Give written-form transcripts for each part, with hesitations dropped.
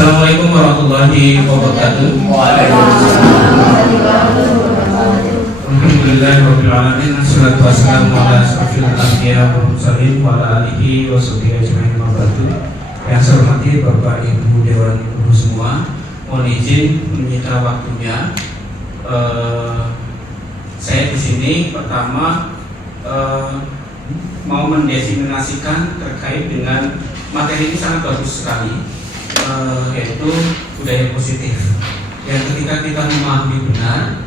Assalamualaikum warahmatullahi wabarakatuh. Alhamdulillahirabbil alamin. Wassalatu wassalamu ala asyrofil anbiya wal mursalin wa ala alihi wa sahbihi ajmain. Yang saya hormati Bapak Ibu Dewan Guru semua, mohon izin menyita waktunya. Saya di sini pertama mau mendefinisikan terkait dengan materi ini sangat bagus sekali, yaitu budaya positif. Yang ketika kita memahami benar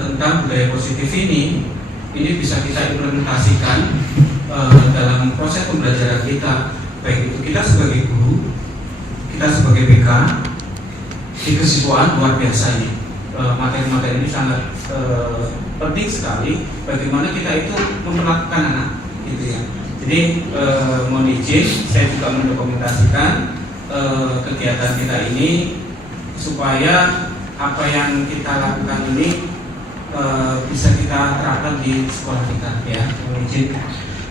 tentang budaya positif ini bisa kita implementasikan dalam proses pembelajaran kita, baik itu kita sebagai guru, kita sebagai BK. Di kesimpulan luar biasa ini, materi-materi ini sangat penting sekali bagaimana kita itu memperlakukan anak, gitu ya. Jadi mohon izin saya juga mendokumentasikan kegiatan kita ini supaya apa yang kita lakukan ini bisa kita terapkan di sekolah kita, ya. Mohon izin.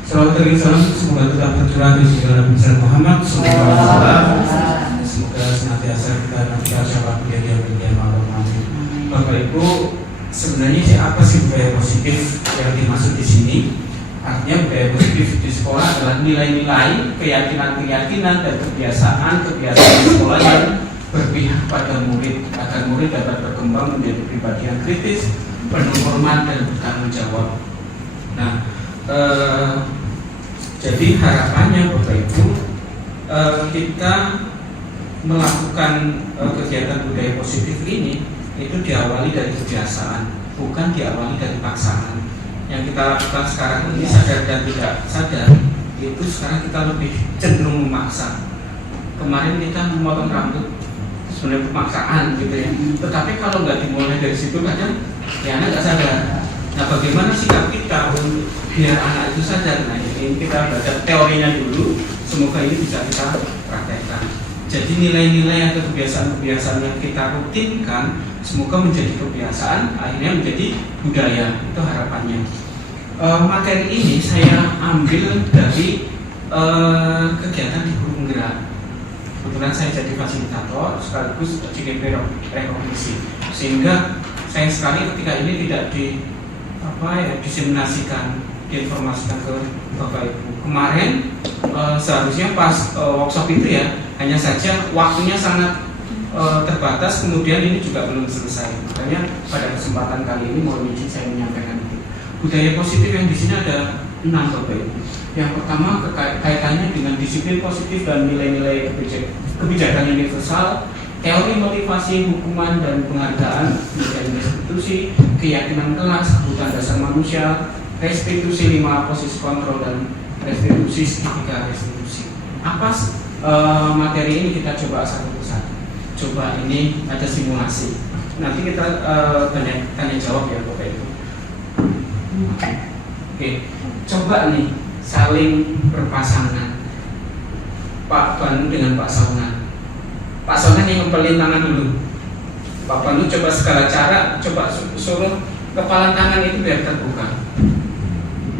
Salawat dan salam semoga tetap tercurah di segala Nabi Muhammad SAW. Semoga senantiasa kita nantikan syafaat menjadi yang Bapak Ibu, sebenarnya apa sih budaya positif yang dimaksud di sini? Artinya budaya positif di sekolah adalah nilai-nilai, keyakinan-keyakinan dan kebiasaan di sekolah yang berpihak pada murid agar murid dapat berkembang menjadi pribadi yang kritis, penuh hormat dan bertanggung jawab. Nah, jadi harapannya Bapak Ibu, kita melakukan kegiatan budaya positif ini itu diawali dari kebiasaan, bukan diawali dari paksaan. Yang kita lakukan sekarang ini sadar dan tidak sadar, itu sekarang kita lebih cenderung memaksa. Kemarin kita memotong rambut, sebenarnya pemaksaan gitu ya. Tetapi kalau nggak dimulai dari situ kadang ya anak nggak sadar. Nah, bagaimana sikap kita untuk biar anak itu sadar? Nah, ini kita baca teorinya dulu, semoga ini bisa kita praktekkan. Jadi nilai-nilai atau kebiasaan-kebiasaan yang kita rutinkan semoga menjadi kebiasaan, akhirnya menjadi budaya. Itu harapannya. Materi ini saya ambil dari kegiatan di Guru Penggerak. Kebetulan saya jadi fasilitator sekaligus JKP rekognisi, sehingga sayang sekali ketika ini tidak diseminasikan, diinformasikan ke Bapak Ibu. Kemarin seharusnya pas workshop itu ya, hanya saja waktunya sangat terbatas, kemudian ini juga belum selesai. Makanya pada kesempatan kali ini mohon izin saya menyampaikan itu. Budaya positif yang di sini ada 6 Bapak Ibu. Yang pertama kaitannya dengan disiplin positif dan nilai-nilai kebijakan universal, teori motivasi, hukuman dan penghargaan, nilai institusi, keyakinan kelas, kebutuhan dasar manusia, restitusi 5 posisi kontrol dan restitusi segitiga restitusi. Apa materi ini kita coba satu persatu. Coba ini ada simulasi. Nanti kita tanya jawab ya Bapak Ibu. Oke. Coba nih saling berpasangan. Pak Banu dengan Pak Saunan. Pak Saunan yang ngempelin tangan dulu. Pak Banu coba segala cara, coba suruh kepala tangan itu biar terbuka.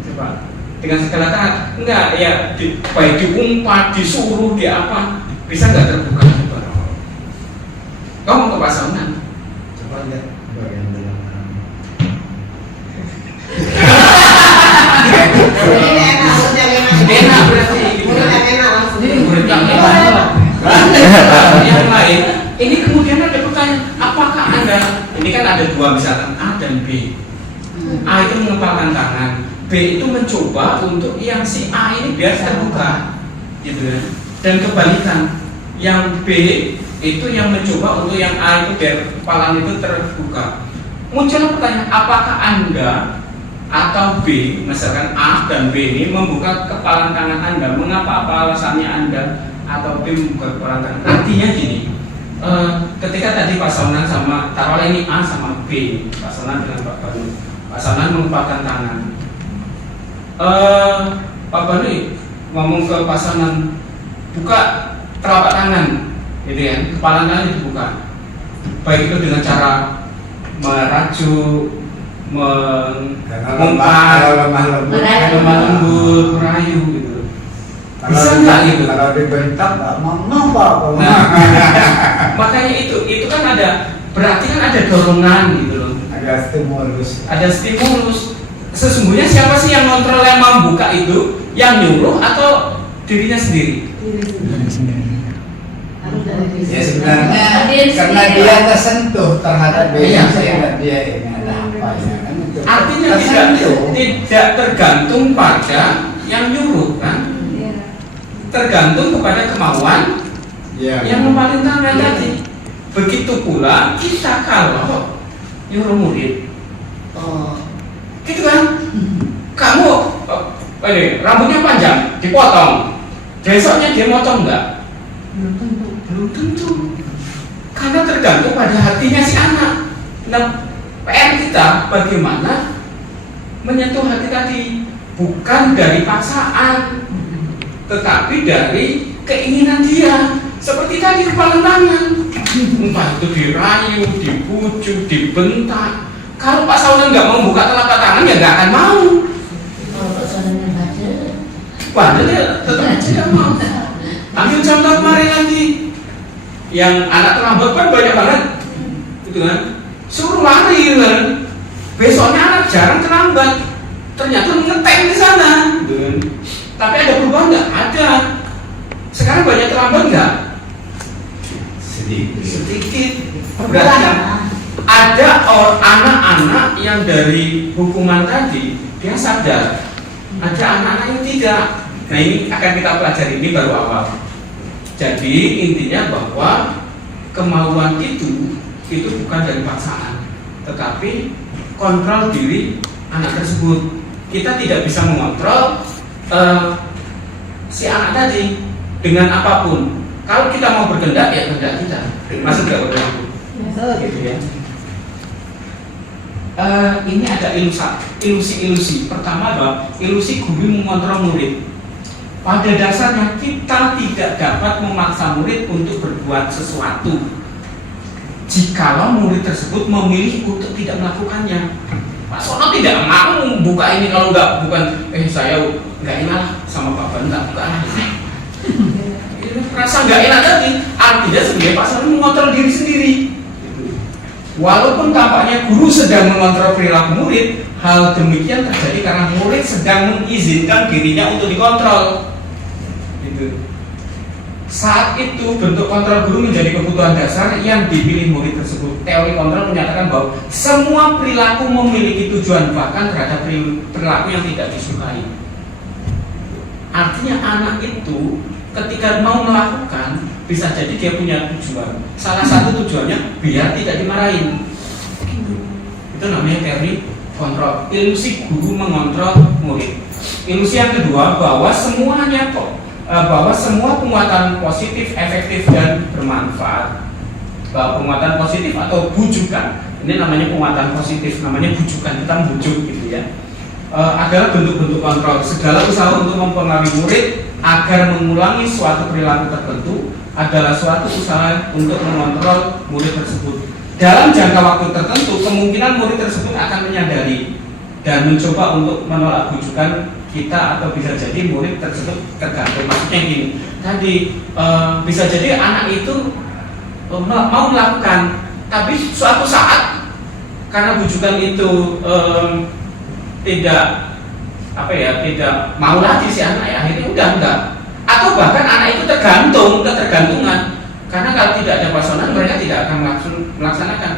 Coba dengan segala cara, enggak ya, baik diumpat, disuruh, di apa, bisa nggak terbuka? Coba. Kamu ke Pak Saunan. Coba lihat bagian belakang. Enak berarti. Ini berarti yang lain. Ini kemudian ada pertanyaan, apakah Anda, ini kan ada dua misalkan A dan B. A itu mengepalkan tangan, B itu mencoba untuk yang si A ini biar terbuka, gitu ya. Dan kebalikan, yang B itu yang mencoba untuk yang A itu biar kepalan itu terbuka. Muncul pertanyaan, apakah Anda atau B, misalkan A dan B ini membuka kepalan tangan Anda, mengapa, apa alasannya Anda atau B membuka kepalan tangan? Artinya gini, ketika tadi Pak Saunan sama, taruhlah ini A sama B, Pak Saunan dengan Pak Banu. Pak Saunan mengepalkan tangan. Pak Banu ngomong ke Pak Saunan, buka telapak tangan, gitu ya, kepala tangan dibuka. Baik itu dengan cara merajuk, mengumpat, lemah lembut, merayu gitu. Bisa nggak gitu? Kalau kalau dibentak nggak mau ngapa. Makanya itu kan berarti kan ada dorongan gitu loh. Ada stimulus. Sesungguhnya siapa sih yang kontrol, yang membuka itu, yang nyuruh atau dirinya sendiri? Ya sebenarnya karena dia tersentuh terhadap diri saya, dia ini ada apa ya kan? Artinya tidak tergantung pada yang nyuruh kan? Tergantung kepada kemauan yang memerintahkan tadi. Begitu pula kita kalau nyuruh murid, gitu kan? Kamu rambutnya panjang, dipotong, besoknya dia motong enggak? Belum tentu. Karena tergantung pada hatinya si anak. Nah, PR kita bagaimana menyentuh hati tadi, bukan dari paksaan, tetapi dari keinginan dia. Seperti tadi kepalan tangan, entah itu dirayu, dibujuk, dibentak. Kalau Pak Saunan nggak mau buka telapak tangan, ya nggak akan mau. Kalau Pak Saunan bandel ya tetap tidak mau. Ambil contoh kemarin lagi, yang anak terlambat kan banyak banget, gitu kan? Suruh lari kan, besoknya anak jarang terlambat, ternyata ngetem di sana. Tapi ada perubahan nggak? Ada. Sekarang banyak terlambat nggak? Sedikit. Berarti ada anak-anak yang dari hukuman tadi dia sadar. Ada anak-anak yang tidak. Nah ini akan kita pelajari, ini baru awal. Jadi intinya bahwa kemauan itu bukan dari paksaan, tetapi kontrol diri anak tersebut. Kita tidak bisa mengontrol si anak tadi dengan apapun. Kalau kita mau berkehendak, ya kehendak kita. Masuk nggak berlaku? Gitu ya. Ini ada ilusi-ilusi. Pertama adalah ilusi guru mengontrol murid. Pada dasarnya kita tidak dapat memaksa murid untuk berbuat sesuatu jikalau murid tersebut memilih untuk tidak melakukannya. Pak Sono tidak mau buka ini kalau bukan saya nggak enak sama Pak Ben, nggak buka. Rasa nggak enak tadi, artinya sebenarnya Pak Sono mengontrol diri sendiri. Walaupun tampaknya guru sedang mengontrol perilaku murid, hal demikian terjadi karena murid sedang mengizinkan dirinya untuk dikontrol. Gitu. Saat itu bentuk kontrol guru menjadi kebutuhan dasar yang dipilih murid tersebut. Teori kontrol menyatakan bahwa semua perilaku memiliki tujuan, bahkan terhadap perilaku yang tidak disukai. Artinya anak itu ketika mau melakukan bisa jadi dia punya tujuan. Salah satu tujuannya biar tidak dimarahin. Itu namanya teori kontrol. Ilusi guru mengontrol murid. Ilusi yang kedua bahwa semua penguatan positif, efektif dan bermanfaat. Bahwa penguatan positif atau bujukan, ini namanya penguatan positif, namanya bujukan, kita membujuk gitu ya. Adalah bentuk-bentuk kontrol. Segala usaha untuk mempengaruhi murid agar mengulangi suatu perilaku tertentu adalah suatu usaha untuk mengontrol murid tersebut. Dalam jangka waktu tertentu, kemungkinan murid tersebut akan menyadari dan mencoba untuk menolak bujukan kita, atau bisa jadi murid tersebut tergantung. Maksudnya gini, tadi bisa jadi anak itu mau melakukan, tapi suatu saat karena bujukan itu tidak mau lagi si anak, ya akhirnya udah enggak. Atau bahkan anak itu ketergantungan, karena kalau tidak ada pasonan mereka tidak akan melaksanakan.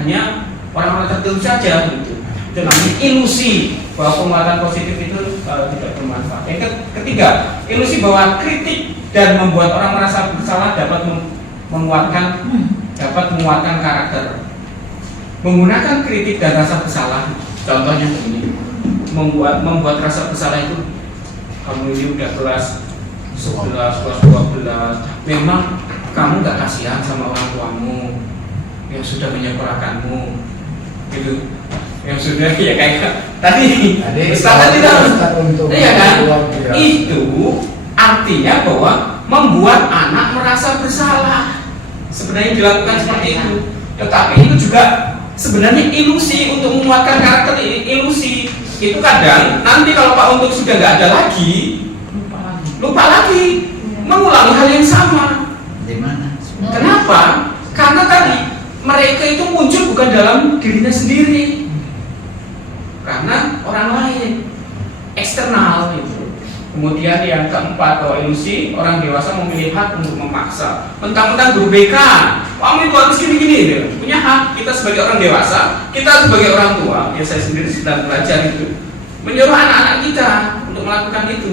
Hanya orang-orang tertentu saja gitu. Itu namanya ilusi bahwa penguatan positif itu tidak bermanfaat. Yang ketiga, ilusi bahwa kritik dan membuat orang merasa bersalah dapat menguatkan karakter. Menggunakan kritik dan rasa bersalah, contohnya begini, membuat rasa bersalah itu, kamu ini udah kelas 11, kelas 12, memang kamu gak kasihan sama orang tuamu yang sudah menyekolahkanmu, gitu, yang sudah ya kayak tadi Ustaz tidak, iya kan? Itu artinya bahwa membuat anak merasa bersalah. Sebenarnya dilakukan seperti itu, tetapi itu juga sebenarnya ilusi untuk menguatkan karakter. Ilusi itu kadang nanti kalau Pak Untuk sudah nggak ada lagi, lupa lagi, mengulangi hal yang sama. Di mana? Kenapa? Karena tadi mereka itu muncul bukan dalam dirinya sendiri, karena orang lain, eksternal itu. Kemudian yang keempat, bahwa ilusi orang dewasa memilih hak untuk memaksa. Mentang-mentang guru BK, kamu itu harus gini-gini, punya hak. Kita sebagai orang dewasa, kita sebagai orang tua, ya saya sendiri sedang belajar itu, menyuruh anak-anak kita untuk melakukan itu.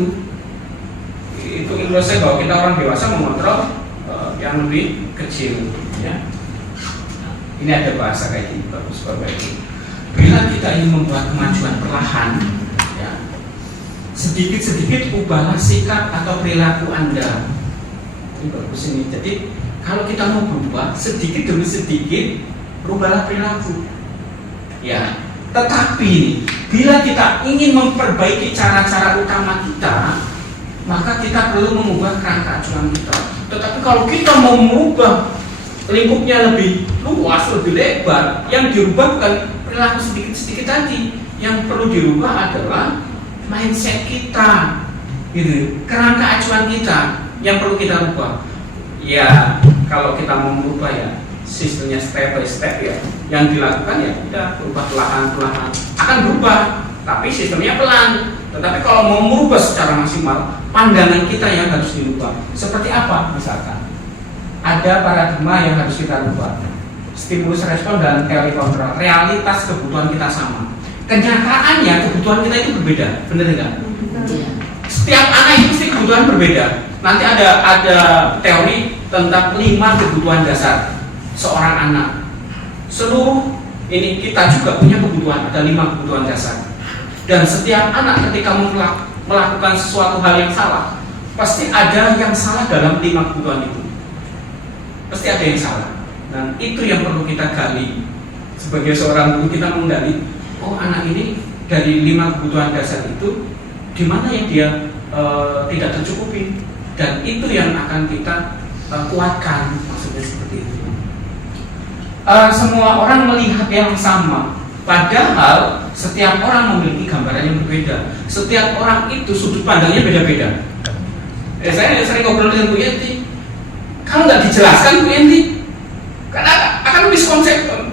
Itu menurut saya bahwa kita orang dewasa mengontrol yang lebih kecil, ya. Ini ada bahasa kayak gini, bagus Bapak Ibu. Bila kita ingin membuat kemajuan perlahan, ya, sedikit-sedikit ubahlah sikap atau perilaku Anda. Ini bagus ini. Jadi kalau kita mau berubah sedikit demi sedikit, rubahlah perilaku. Ya. Tetapi bila kita ingin memperbaiki cara-cara utama kita, maka kita perlu mengubah kerangka acuan kita. Tetapi kalau kita mau merubah lingkupnya lebih luas, lebih lebar, yang dirubah bukan perilaku sedikit-sedikit tadi. Yang perlu dirubah adalah mindset kita, gitu. Kerangka acuan kita yang perlu kita rubah. Ya, kalau kita mau merubah ya sistemnya step by step ya. Yang dilakukan ya udah berubah perlahan-perlahan. Akan berubah, tapi sistemnya pelan. Tetapi kalau mau merubah secara maksimal, pandangan kita yang harus dirubah. Seperti apa misalkan? Ada paradigma yang harus kita rubah. Stimulus respon dan teori kontrol. Realitas kebutuhan kita sama. Kenyataannya kebutuhan kita itu berbeda, benar enggak? Setiap anak itu pasti kebutuhan berbeda. Nanti ada teori tentang 5 kebutuhan dasar seorang anak. Seluruh ini kita juga punya kebutuhan, ada 5 kebutuhan dasar. Dan setiap anak ketika melakukan sesuatu hal yang salah, pasti ada yang salah dalam 5 kebutuhan itu. Pasti ada yang salah. Dan itu yang perlu kita gali. Sebagai seorang guru kita menggali, oh anak ini dari 5 kebutuhan dasar itu di mana yang dia tidak tercukupi, dan itu yang akan kita kuatkan, maksudnya seperti itu. Semua orang melihat yang sama, padahal setiap orang memiliki gambaran yang berbeda. Setiap orang itu sudut pandangnya beda-beda. Saya sering ngobrol dengan Bu Yenti, kalau nggak dijelaskan Bu Yenti, karena akan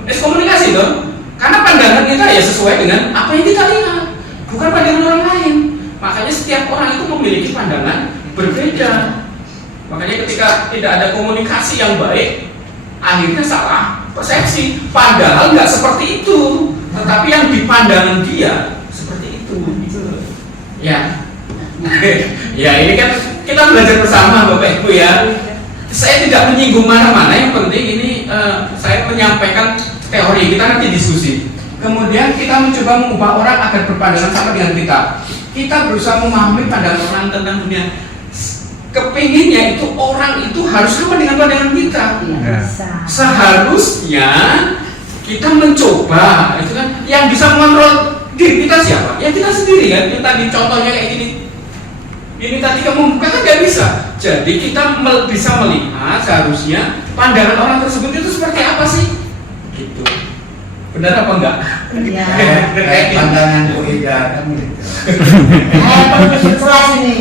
miskomunikasi dong. Karena pandangan kita ya sesuai dengan apa yang kita lihat, bukan pandangan orang lain. Makanya setiap orang itu memiliki pandangan berbeda. Makanya ketika tidak ada komunikasi yang baik, akhirnya salah persepsi. Padahal nggak seperti itu, tetapi yang di pandangan dia seperti itu. Ya, ya ini kan kita belajar bersama Bapak Ibu ya. Saya tidak menyinggung mana-mana. Yang penting ini saya menyampaikan teori, kita nanti diskusi. Kemudian kita mencoba mengubah orang agar berpandangan sama dengan kita. Kita berusaha memahami pandangan orang tentang dunia. Kepinginnya itu orang itu harus sama dengan pandangan kita. Seharusnya kita mencoba, itu kan yang bisa mengontrol diri kita siapa? Ya kita sendiri kan. Yang tadi contohnya kayak gini. Ini tadi kamu buka kan nggak bisa. Jadi kita bisa melihat seharusnya pandangan orang tersebut itu seperti apa sih? Gitu. Benar apa enggak? Iya. Kayak pandangan Bu Ida kan gitu. Kelas ini.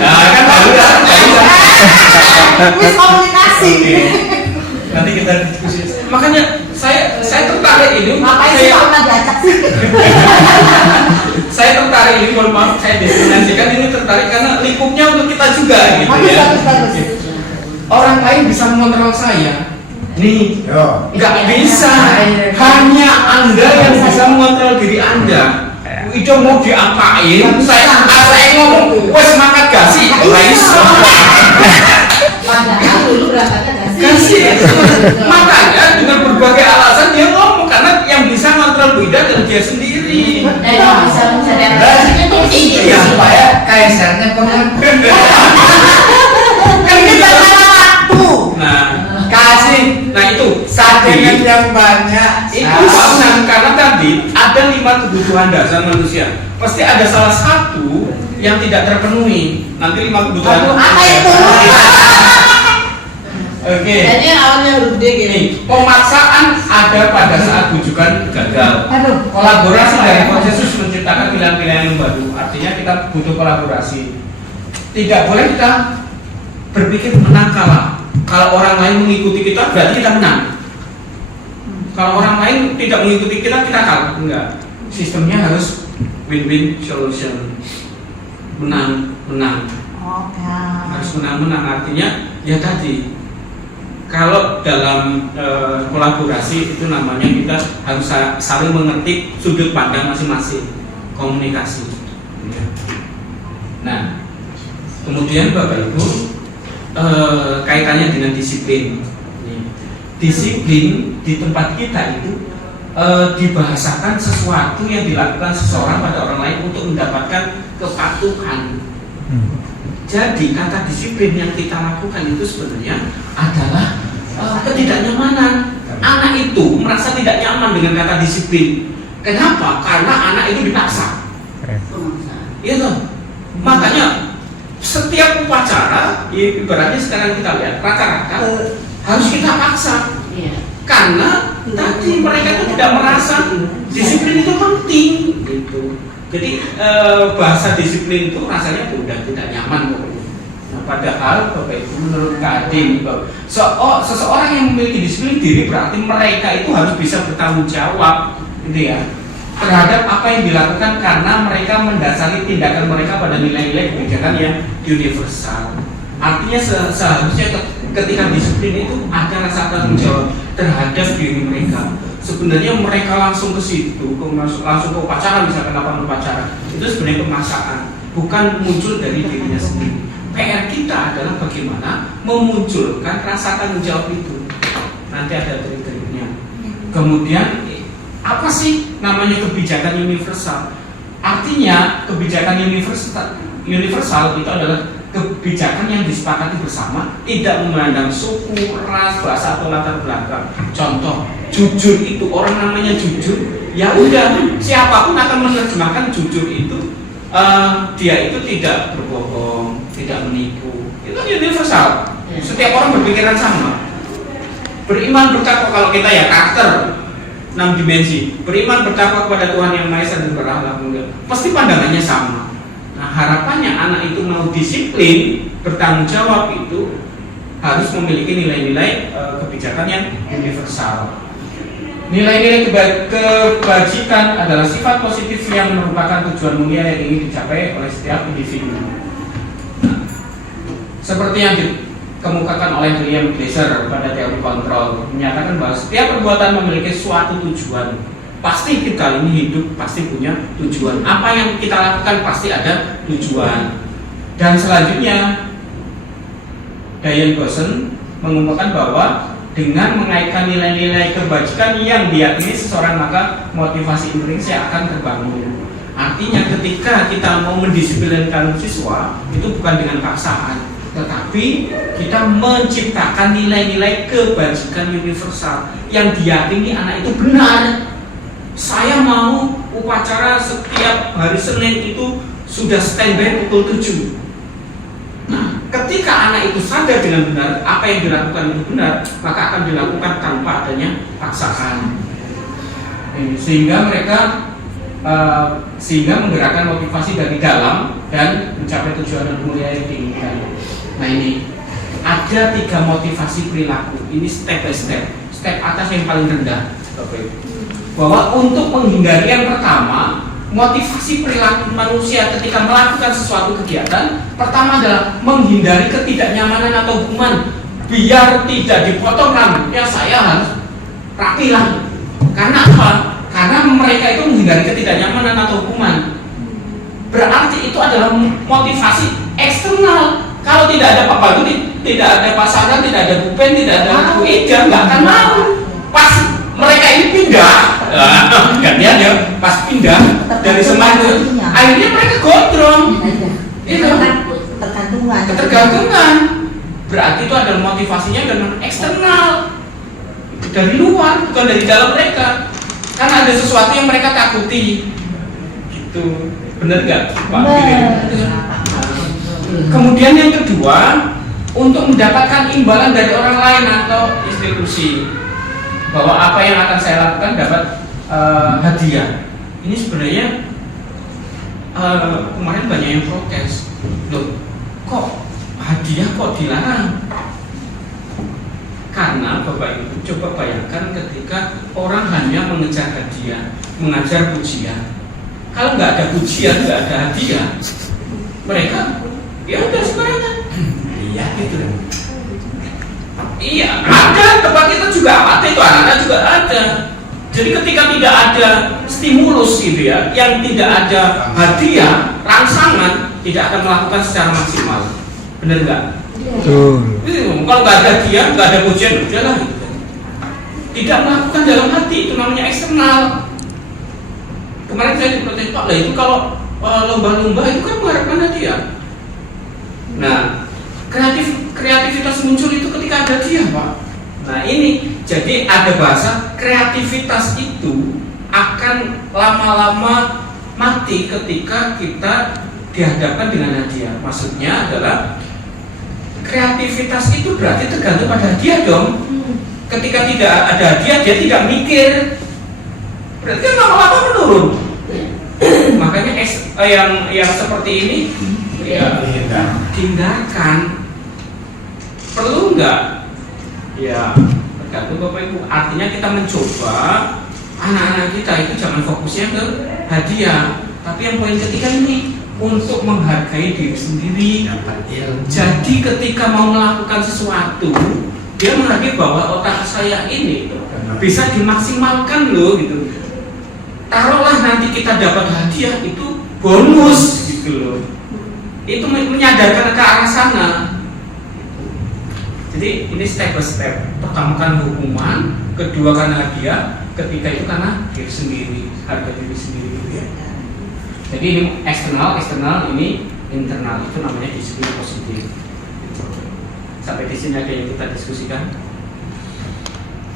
Nah, kan Miskomunikasi. Nanti kita diskusi. Makanya saya tertarik ini. Ngapain sih pernah diajak sih? Saya tertarik ini, mohon maaf saya destinasikan ini tertarik karena lingkupnya untuk kita juga gitu ya. Orang lain bisa mengontrol saya. Nih, nggak bisa. Hanya Anda yang bisa mengontrol diri Anda. Itu mau diapain? Saya ngomong, wes makan gasi, bisa. Padahal dulu berangkatnya Gasi. Makanya dengan berbagai alasan dia ngomong karena yang bisa mengontrol beda adalah dia sendiri. bisa mencari Iya, supaya kaisarnya pengen. Kan kita waktu. Nah, Kasih nah itu sadengan yang banyak. itu sama karena tadi ada 5 kebutuhan dasar manusia. Pasti ada salah satu yang tidak terpenuhi. Nanti 5 kebutuhan. Apa itu? Oke. Jadi awalnya huruf D gini. Ini pemaksaan ada pada saat bujukan gagal. Aduh. Kolaborasi dari konsensus menciptakan pilihan-pilihan yang baru. Artinya kita butuh kolaborasi. Tidak boleh kita berpikir menang kalah. Kalau orang lain mengikuti kita, berarti kita menang. Kalau orang lain tidak mengikuti kita, kita kalah. Enggak. Sistemnya harus win-win solution. Menang-menang. Harus menang-menang. Artinya ya tadi, kalau dalam kolaborasi itu namanya kita harus saling mengerti sudut pandang masing-masing, komunikasi. Nah, kemudian Bapak Ibu, kaitannya dengan disiplin. Disiplin di tempat kita itu dibahasakan sesuatu yang dilakukan seseorang pada orang lain untuk mendapatkan kepatuhan. Jadi kata disiplin yang kita lakukan itu sebenarnya adalah ketidaknyamanan. Anak itu merasa tidak nyaman dengan kata disiplin. Kenapa? Karena anak itu dipaksa. Iya toh? Makanya setiap upacara, ibaratnya sekarang kita lihat rata-rata harus kita paksa. Karena tadi mereka itu tidak merasa disiplin itu penting gitu. Jadi bahasa disiplin itu rasanya udah tidak nyaman pokoknya. Nah, padahal Bapak Ibu menurut Kadin, seseorang yang memiliki disiplin diri berarti mereka itu harus bisa bertanggung jawab, gitu ya, terhadap apa yang dilakukan karena mereka mendasari tindakan mereka pada nilai-nilai kebijakan yang universal. Artinya seharusnya ketika disiplin itu ada rasa tanggung jawab terhadap diri mereka. Sebenarnya mereka langsung ke situ, langsung ke upacara, misalkan lapangan upacara, itu sebenarnya pemaksaan, bukan muncul dari dirinya sendiri. PR kita adalah bagaimana memunculkan rasa tanggung jawab itu. Nanti ada trik-triknya. Kemudian apa sih namanya kebijakan universal? Artinya kebijakan universal itu adalah kebijakan yang disepakati bersama, tidak memandang suku, ras, bahasa atau latar belakang. Contoh, jujur itu, orang namanya jujur, ya udah siapapun akan menerjemahkan jujur itu, dia itu tidak berbohong, tidak menipu. Itu universal. Setiap orang berpikiran sama. Beriman bertakwa, kalau kita ya karakter 6 dimensi. Beriman bertakwa kepada Tuhan Yang Maha Esa dan berakhlak mulia. Pasti pandangannya sama. Nah, harapannya anak itu mau disiplin, bertanggung jawab itu harus memiliki nilai-nilai kebijakan yang universal. Nilai-nilai kebajikan adalah sifat positif yang merupakan tujuan mulia yang ingin dicapai oleh setiap individu. Seperti yang dikemukakan oleh William Glasser pada teori kontrol, menyatakan bahwa setiap perbuatan memiliki suatu tujuan. Pasti kita ini hidup pasti punya tujuan. Apa yang kita lakukan pasti ada tujuan. Dan selanjutnya Diane Goshen mengungkapkan bahwa dengan mengaitkan nilai-nilai kebajikan yang diyakini seseorang, maka motivasi intrinsik akan terbangun. Artinya ketika kita mau mendisiplinkan siswa, itu bukan dengan paksaan, tetapi kita menciptakan nilai-nilai kebajikan universal yang diyakini anak itu benar. Saya mau upacara setiap hari Senin itu sudah standby pukul 7. Nah, ketika anak itu sadar dengan benar apa yang dilakukan itu benar, maka akan dilakukan tanpa adanya paksaan. Sehingga mereka menggerakkan motivasi dari dalam dan mencapai tujuan yang mulia yang diinginkan. Nah, ini ada 3 motivasi perilaku. Ini step by step. Step atas yang paling rendah, bahwa untuk menghindari yang pertama, motivasi perilaku manusia ketika melakukan sesuatu kegiatan, pertama adalah menghindari ketidaknyamanan atau hukuman. Biar tidak dipotong rambutnya, saya harus rapi lah. Karena apa? Karena mereka itu menghindari ketidaknyamanan atau hukuman. Berarti itu adalah motivasi eksternal. Kalau tidak ada Pak Bagu, tidak ada pasangan, tidak ada Bupen, tidak ada Bu Ida, nggak akan mau. Pas mereka ini pindah, gantian ya, pas pindah dari Semarang, akhirnya mereka gondrong. Itu ketergantungan. Berarti itu adalah motivasinya dengan eksternal, dari luar, bukan dari dalam mereka. Karena ada sesuatu yang mereka takuti. Gitu, benar nggak, Pak? Kemudian yang kedua, untuk mendapatkan imbalan dari orang lain atau institusi, bahwa apa yang akan saya lakukan dapat hadiah. Ini sebenarnya kemarin banyak yang protes, loh kok hadiah kok dilarang? Karena Bapak Ibu coba bayangkan ketika orang hanya mengejar hadiah, mengajar pujian. Kalau nggak ada pujian, nggak ada hadiah, mereka ya udah sembarangan. Iya itu. Iya, ada tempat itu juga ada, itu anak-anak juga ada. Jadi ketika tidak ada stimulus gitu ya, yang tidak ada hadiah, rangsangan, tidak akan melakukan secara maksimal. Benar nggak? Kalau nggak ada hadiah, nggak ada pujian, udahlah. Tidak melakukan dalam hati, itu namanya eksternal. Kemarin saya diprotes, Pak, lah itu kalau lomba-lomba itu kan mengharapkan hadiah. Nah, kreativitas muncul itu ketika ada hadiah, Pak. Nah ini, jadi ada bahasa kreativitas itu akan lama-lama mati ketika kita dihadapkan dengan hadiah. Maksudnya adalah kreativitas itu berarti tergantung pada hadiah dong. Ketika tidak ada hadiah, dia tidak mikir. Berarti kan lama-lama menurun. Makanya yang seperti ini ya dihindarkan. Perlu nggak? Ya tergantung Bapak Ibu. Artinya kita mencoba anak-anak kita itu jangan fokusnya ke hadiah, tapi yang poin ketiga ini untuk menghargai diri sendiri. Jadi ketika mau melakukan sesuatu, dia menghargai bahwa otak saya ini bisa dimaksimalkan loh gitu. Taruhlah nanti kita dapat hadiah itu bonus gitu loh. Itu menyadarkan ke arah sana. Jadi ini step by step. Pertama kan hukuman, kedua karena hadiah, ketiga itu karena diri sendiri, harga diri sendiri. Jadi ini eksternal, ini internal. Itu namanya disiplin positif. Sampai di sini ada yang kita diskusikan.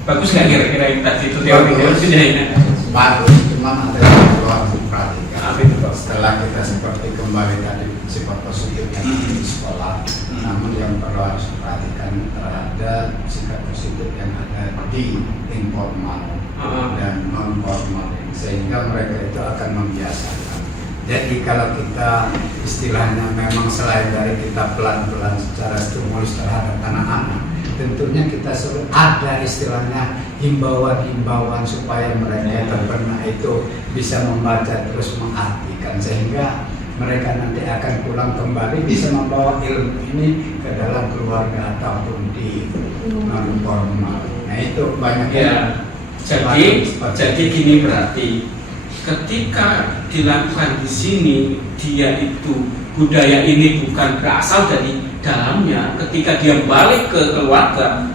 Bagus nggak kira-kira yang tadi itu teorinya? Sudah ini. Bagus, cuma ada yang perlu harus diperhatikan. Apa itu, Pak? Setelah kita seperti kembali tadi sifat positif yang ada di sekolah, namun yang perlu harus diperhatikan terhadap sikap positif yang ada di informal dan non formal, sehingga mereka itu akan membiasakan. Jadi kalau kita istilahnya memang selain dari kita pelan-pelan secara stimulus terhadap anak-anak, tentunya kita ada istilahnya himbauan-himbauan supaya mereka terkena itu bisa membaca terus mengartikan, sehingga mereka nanti akan pulang kembali bisa membawa ilmu ini ke dalam keluarga ataupun di non formal. Nah itu banyak ya. Jadi gini berarti ketika dilakukan di sini, dia itu budaya ini bukan berasal dari dalamnya. Ketika dia balik ke keluarga,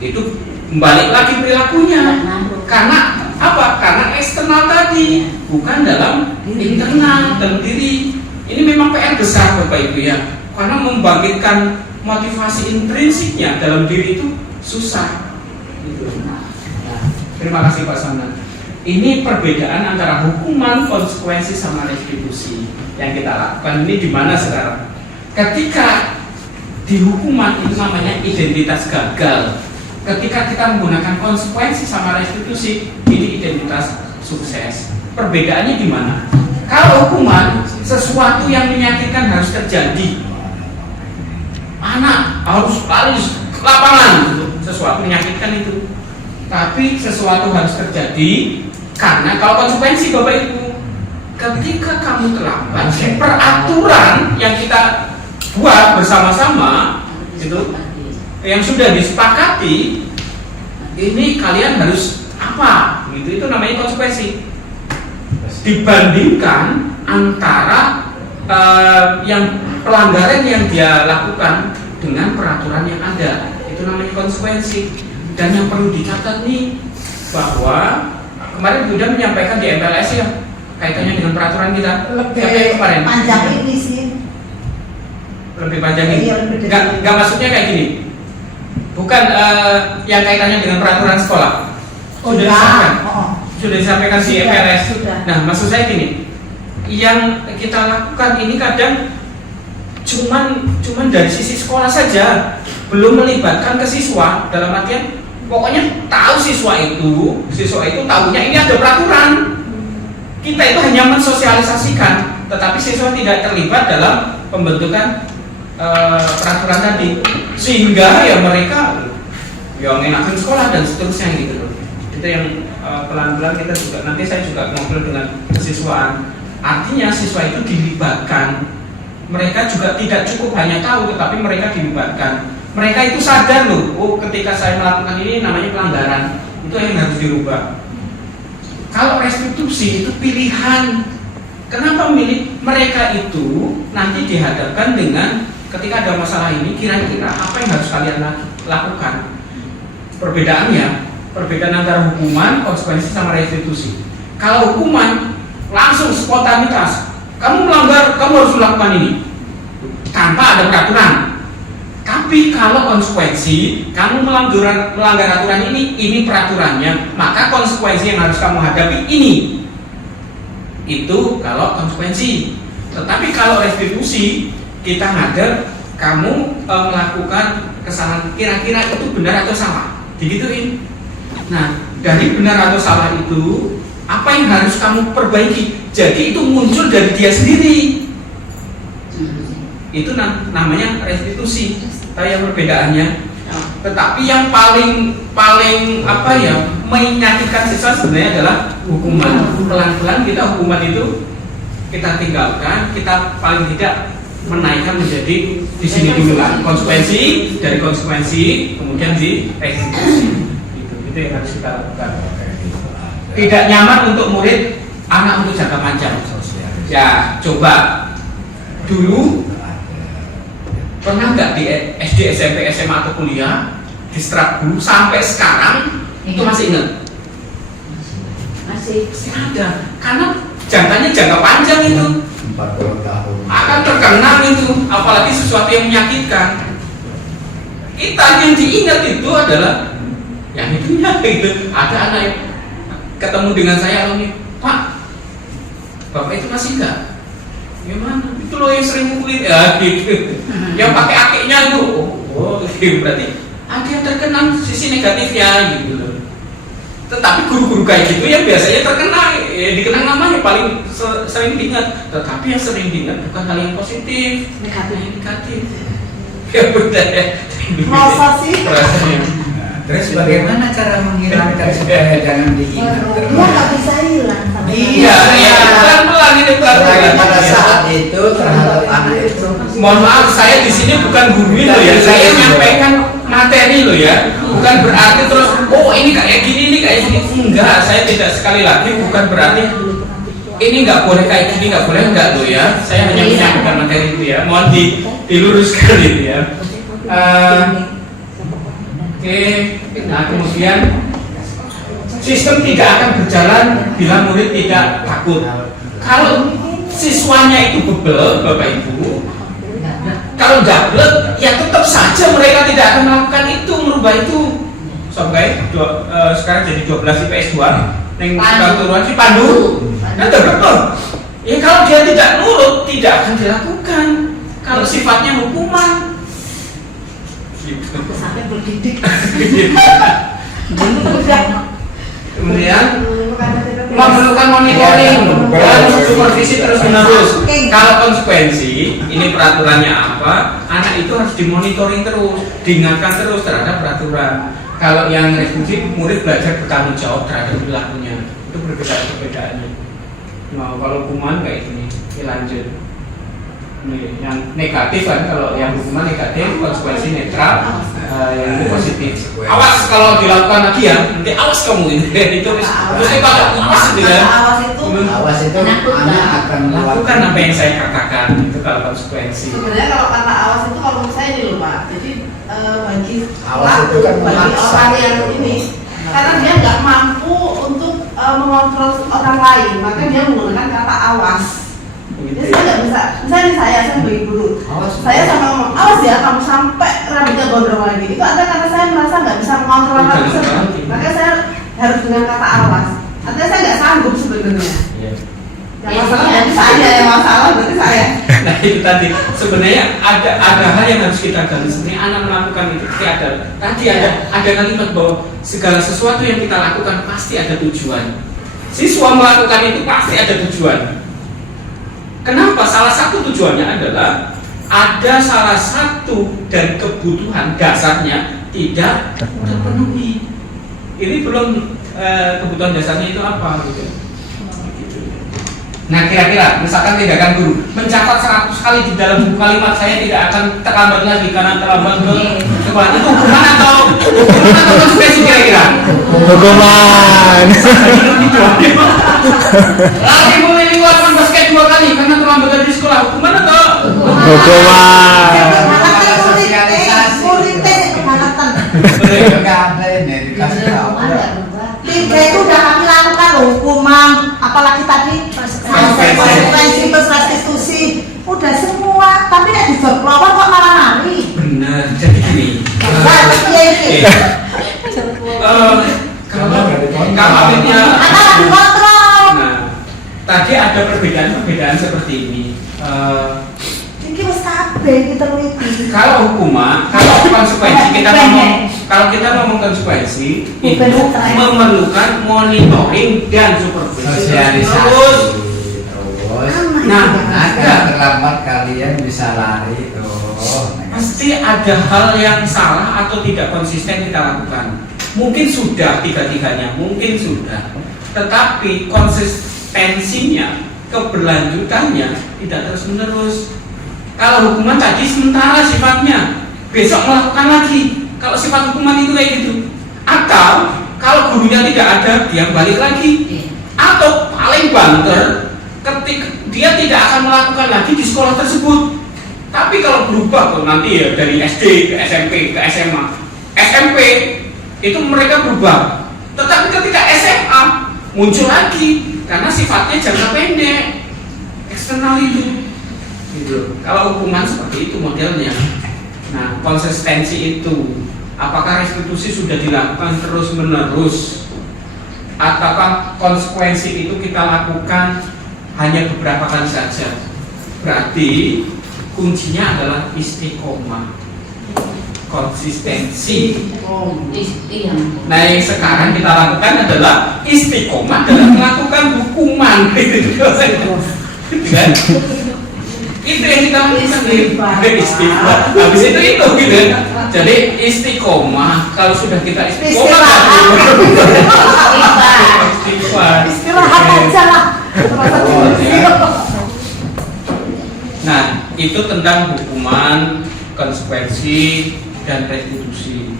itu balik lagi perilakunya. Karena apa? Karena eksternal tadi, bukan dalam internal dalam diri. Ini memang PR besar Bapak Ibu ya. Karena membangkitkan motivasi intrinsiknya dalam diri itu susah. Gitu. Nah, terima kasih Pak Samnan. Ini perbedaan antara hukuman, konsekuensi sama restitusi yang kita lakukan ini di mana sekarang? Ketika di hukuman itu namanya identitas gagal. Ketika kita menggunakan konsekuensi sama restitusi, ini identitas sukses. Perbedaannya di mana? Kalau hukuman, sesuatu yang menyakitkan harus terjadi. Anak harus lari ke lapangan, sesuatu menyakitkan itu. Tapi sesuatu harus terjadi karena kalau konsekuensi Bapak Ibu, ketika kamu terlambat, peraturan yang kita buat bersama-sama itu yang sudah disepakati, ini kalian harus apa? Gitu, itu namanya konsekuensi. Dibandingkan antara yang pelanggaran yang dia lakukan dengan peraturan yang ada, itu namanya konsekuensi. Dan yang perlu dicatat nih bahwa kemarin Bunda menyampaikan di MPLS ya kaitannya dengan peraturan kita. Lebih kemarin panjang ini sih. Lebih panjang ini. Iya, lebih Nggak maksudnya kayak gini. Bukan yang kaitannya dengan peraturan sekolah. Sudah disampaikan. Sudah disampaikan di MPLS. Sudah. Nah, maksud saya gini. Yang kita lakukan ini kadang cuman dari sisi sekolah saja, belum melibatkan ke siswa dalam artian pokoknya tahu siswa itu tahunya ini ada peraturan. Kita itu hanya mensosialisasikan, tetapi siswa tidak terlibat dalam pembentukan peraturan tadi, sehingga ya mereka yang enakan sekolah dan seterusnya gitu loh. Itu yang pelan-pelan kita juga, nanti saya juga ngobrol dengan kesiswaan. Artinya siswa itu dilibatkan, mereka juga tidak cukup hanya tahu, tetapi mereka dilibatkan. Mereka itu sadar loh, oh ketika saya melakukan ini namanya pelanggaran, itu yang harus dirubah. Kalau restitusi itu pilihan. Kenapa memilih? Mereka itu nanti dihadapkan dengan ketika ada masalah ini, kira-kira apa yang harus kalian lakukan? Perbedaannya, perbedaan antara hukuman, konsekuensi sama restitusi. Kalau hukuman langsung spontanitas, kamu melanggar, kamu harus melakukan ini tanpa ada peraturan. Tapi kalau konsekuensi, kamu melanggar aturan ini peraturannya, maka konsekuensi yang harus kamu hadapi ini. Itu kalau konsekuensi. Tetapi kalau restitusi, kita ngadep kamu melakukan kesalahan, kira-kira itu benar atau salah, digituin. Nah, dari benar atau salah itu, apa yang harus kamu perbaiki? Jadi itu muncul dari dia sendiri. Itu namanya restitusi. Tahu yang perbedaannya? Tetapi yang paling apa ya, menyakitkan siswa sebenarnya adalah hukuman. Pelan-pelan kita hukuman itu kita tinggalkan, kita paling tidak menaikkan menjadi di sini dulu lah konsekuensi, dari konsekuensi kemudian di restitusi. Itu yang harus kita lakukan. Tidak nyaman untuk murid, anak untuk jangka panjang. Ya, coba dulu pernah nggak di SD, SMP, SMA atau kuliah distrap guru sampai sekarang itu masih ingat? Masih ada, karena jangkanya jangka panjang itu 40 tahun akan terkenang itu, apalagi sesuatu yang menyakitkan. Kita yang diingat itu adalah yang itunya gitu. Ada anak yang ketemu dengan saya alumni, Pak, Bapak itu masih enggak? Gimana? Itu loh yang sering mukulin ya gitu. Yang pakai akiknya itu, oh berarti ada yang terkenang sisi negatifnya gitu loh. Tetapi guru-guru kayak gitu yang biasanya terkenang, dikenang namanya paling sering diingat. Tetapi yang sering diingat bukan hal yang positif, yang negatif. Ya benar ya. Masa sih? Terus bagaimana cara menghilangkan supaya jangan diingat terus? Dia nggak bisa hilang. Iya, pelan-pelan ini pelan-pelan. Pada saat itu terhadap anak itu. Mohon maaf, saya di sini bukan guru loh ya. Saya menyampaikan materi loh ya. Bukan berarti terus, oh ini kayak gini, ini kayak gini. Enggak, saya tidak, sekali lagi bukan berarti ini nggak boleh kayak gini, nggak boleh enggak loh ya. Saya hanya menyampaikan materi itu ya. Mohon diluruskan itu ya. Oke, nah kemudian sistem tidak akan berjalan bila murid tidak takut. Kalau siswanya itu bebel, Bapak Ibu, kalau gablek, ya tetap saja mereka tidak akan melakukan itu, merubah itu. Sampai sekarang jadi 12 IPS 2, yang turunan si Pandu, nah betul. Ya kalau dia tidak nurut, tidak akan dilakukan. Kalau sifatnya hukuman. Sampai berdidik. Kemudian memerlukan monitoring dan supervisi terus menerus. Kalau konsekuensi, ini peraturannya apa, anak itu harus dimonitoring terus, diingatkan terus terhadap peraturan. Kalau yang restitusi, murid belajar bertanggung jawab terhadap perilakunya. Itu perbedaannya. Nah, kalau hukuman kayak gini, lanjut. Nih, yang negatif kan, kalau yang hukuman negatif, konsekuensi netral, yang positif. Awas kalau dilakukan lagi ya, nanti awas kamu ini. Itu mesti pada awas gitu ya. awas itu anak akan Lakukan apa yang saya katakan, itu kalau konsekuensi. Sebenarnya kalau kata awas itu kalau menurut saya ini loh Pak, jadi bagi Awas itu kan bagi memaksa. orang yang ini, karena dia nggak mampu untuk mengontrol orang lain, maka dia menggunakan kata awas. Jadi saya nggak bisa, misalnya saya sebagai guru, saya sama ngomong awas ya kamu sampai rambutnya gondrong lagi. Itu ada karena saya merasa nggak bisa mengontrol hal tersebut, maka saya harus dengan kata awas. Artinya saya nggak sanggup sebenarnya. Yang masalah berarti saya, yang masalah berarti saya. Nah itu tadi sebenarnya ada hal yang harus kita gali. Sebenarnya anak melakukan itu tadi ada kalimat bahwa segala sesuatu yang kita lakukan pasti ada tujuan. Siswa melakukan itu pasti ada tujuan. Kenapa? Salah satu tujuannya adalah ada salah satu dan kebutuhan dasarnya tidak terpenuhi. Ini belum kebutuhan dasarnya itu apa gitu. Nah kira-kira misalkan tindakan guru mencatat 100 kali di dalam buku kalimat saya tidak akan terlambat lagi karena terlambat ke sekolah, itu hukuman atau konsekuensi kira-kira? Hukuman. Lari memilih lapangan basket 2 kali karena terlambat di sekolah, hukuman atau? Hukuman. Enggak ada ini dikasih tahu. Tiga itu udah kami lakukan loh, hukuman, apalagi tadi konsekuensi plus restitusi, udah semua. Tapi nek di job pelawar kok malah nari. Benar, jadi gini. Kalau akhirnya, nah, tadi ada perbedaan seperti ini. Ini wis kabeh diteliti. Kalau hukuman, kalau konsekuensi kalau kita ngomong konsekuensi itu memerlukan monitoring dan supervisi Sosialisasi. terus. Nah, Agak terlambat kalian bisa lari tuh. pasti ada hal yang salah atau tidak konsisten kita lakukan. Mungkin sudah tiga-tiganya, mungkin sudah. Tetapi konsistensinya, keberlanjutannya tidak terus-menerus. Kalau hukuman tadi sementara sifatnya, besok melakukan lagi. Kalau sifat hukuman itu kayak gitu. Atau kalau gurunya tidak ada, dia balik lagi. Atau paling banter, ketika dia tidak akan melakukan lagi di sekolah tersebut. Tapi kalau berubah tuh nanti ya dari SD ke SMP ke SMA, SMP itu mereka berubah. Tetapi ketika SMA muncul lagi karena sifatnya jangka pendek, eksternal itu. Gitu. Kalau hukuman seperti itu modelnya. Nah, konsistensi itu, apakah restitusi sudah dilakukan terus menerus, ataukah konsekuensi itu kita lakukan hanya beberapa kali saja? Berarti kuncinya adalah istiqomah, konsistensi. Nah, yang sekarang kita lakukan adalah istiqomah dalam melakukan hukuman. Kan? Itu yang kita lakukan, istighfar. Habis itu gitu. Jadi istiqomah, kalau sudah kita istiqomah, istighfar. Istirahat aja lah. Nah, itu tentang hukuman, konsekuensi, dan restitusi.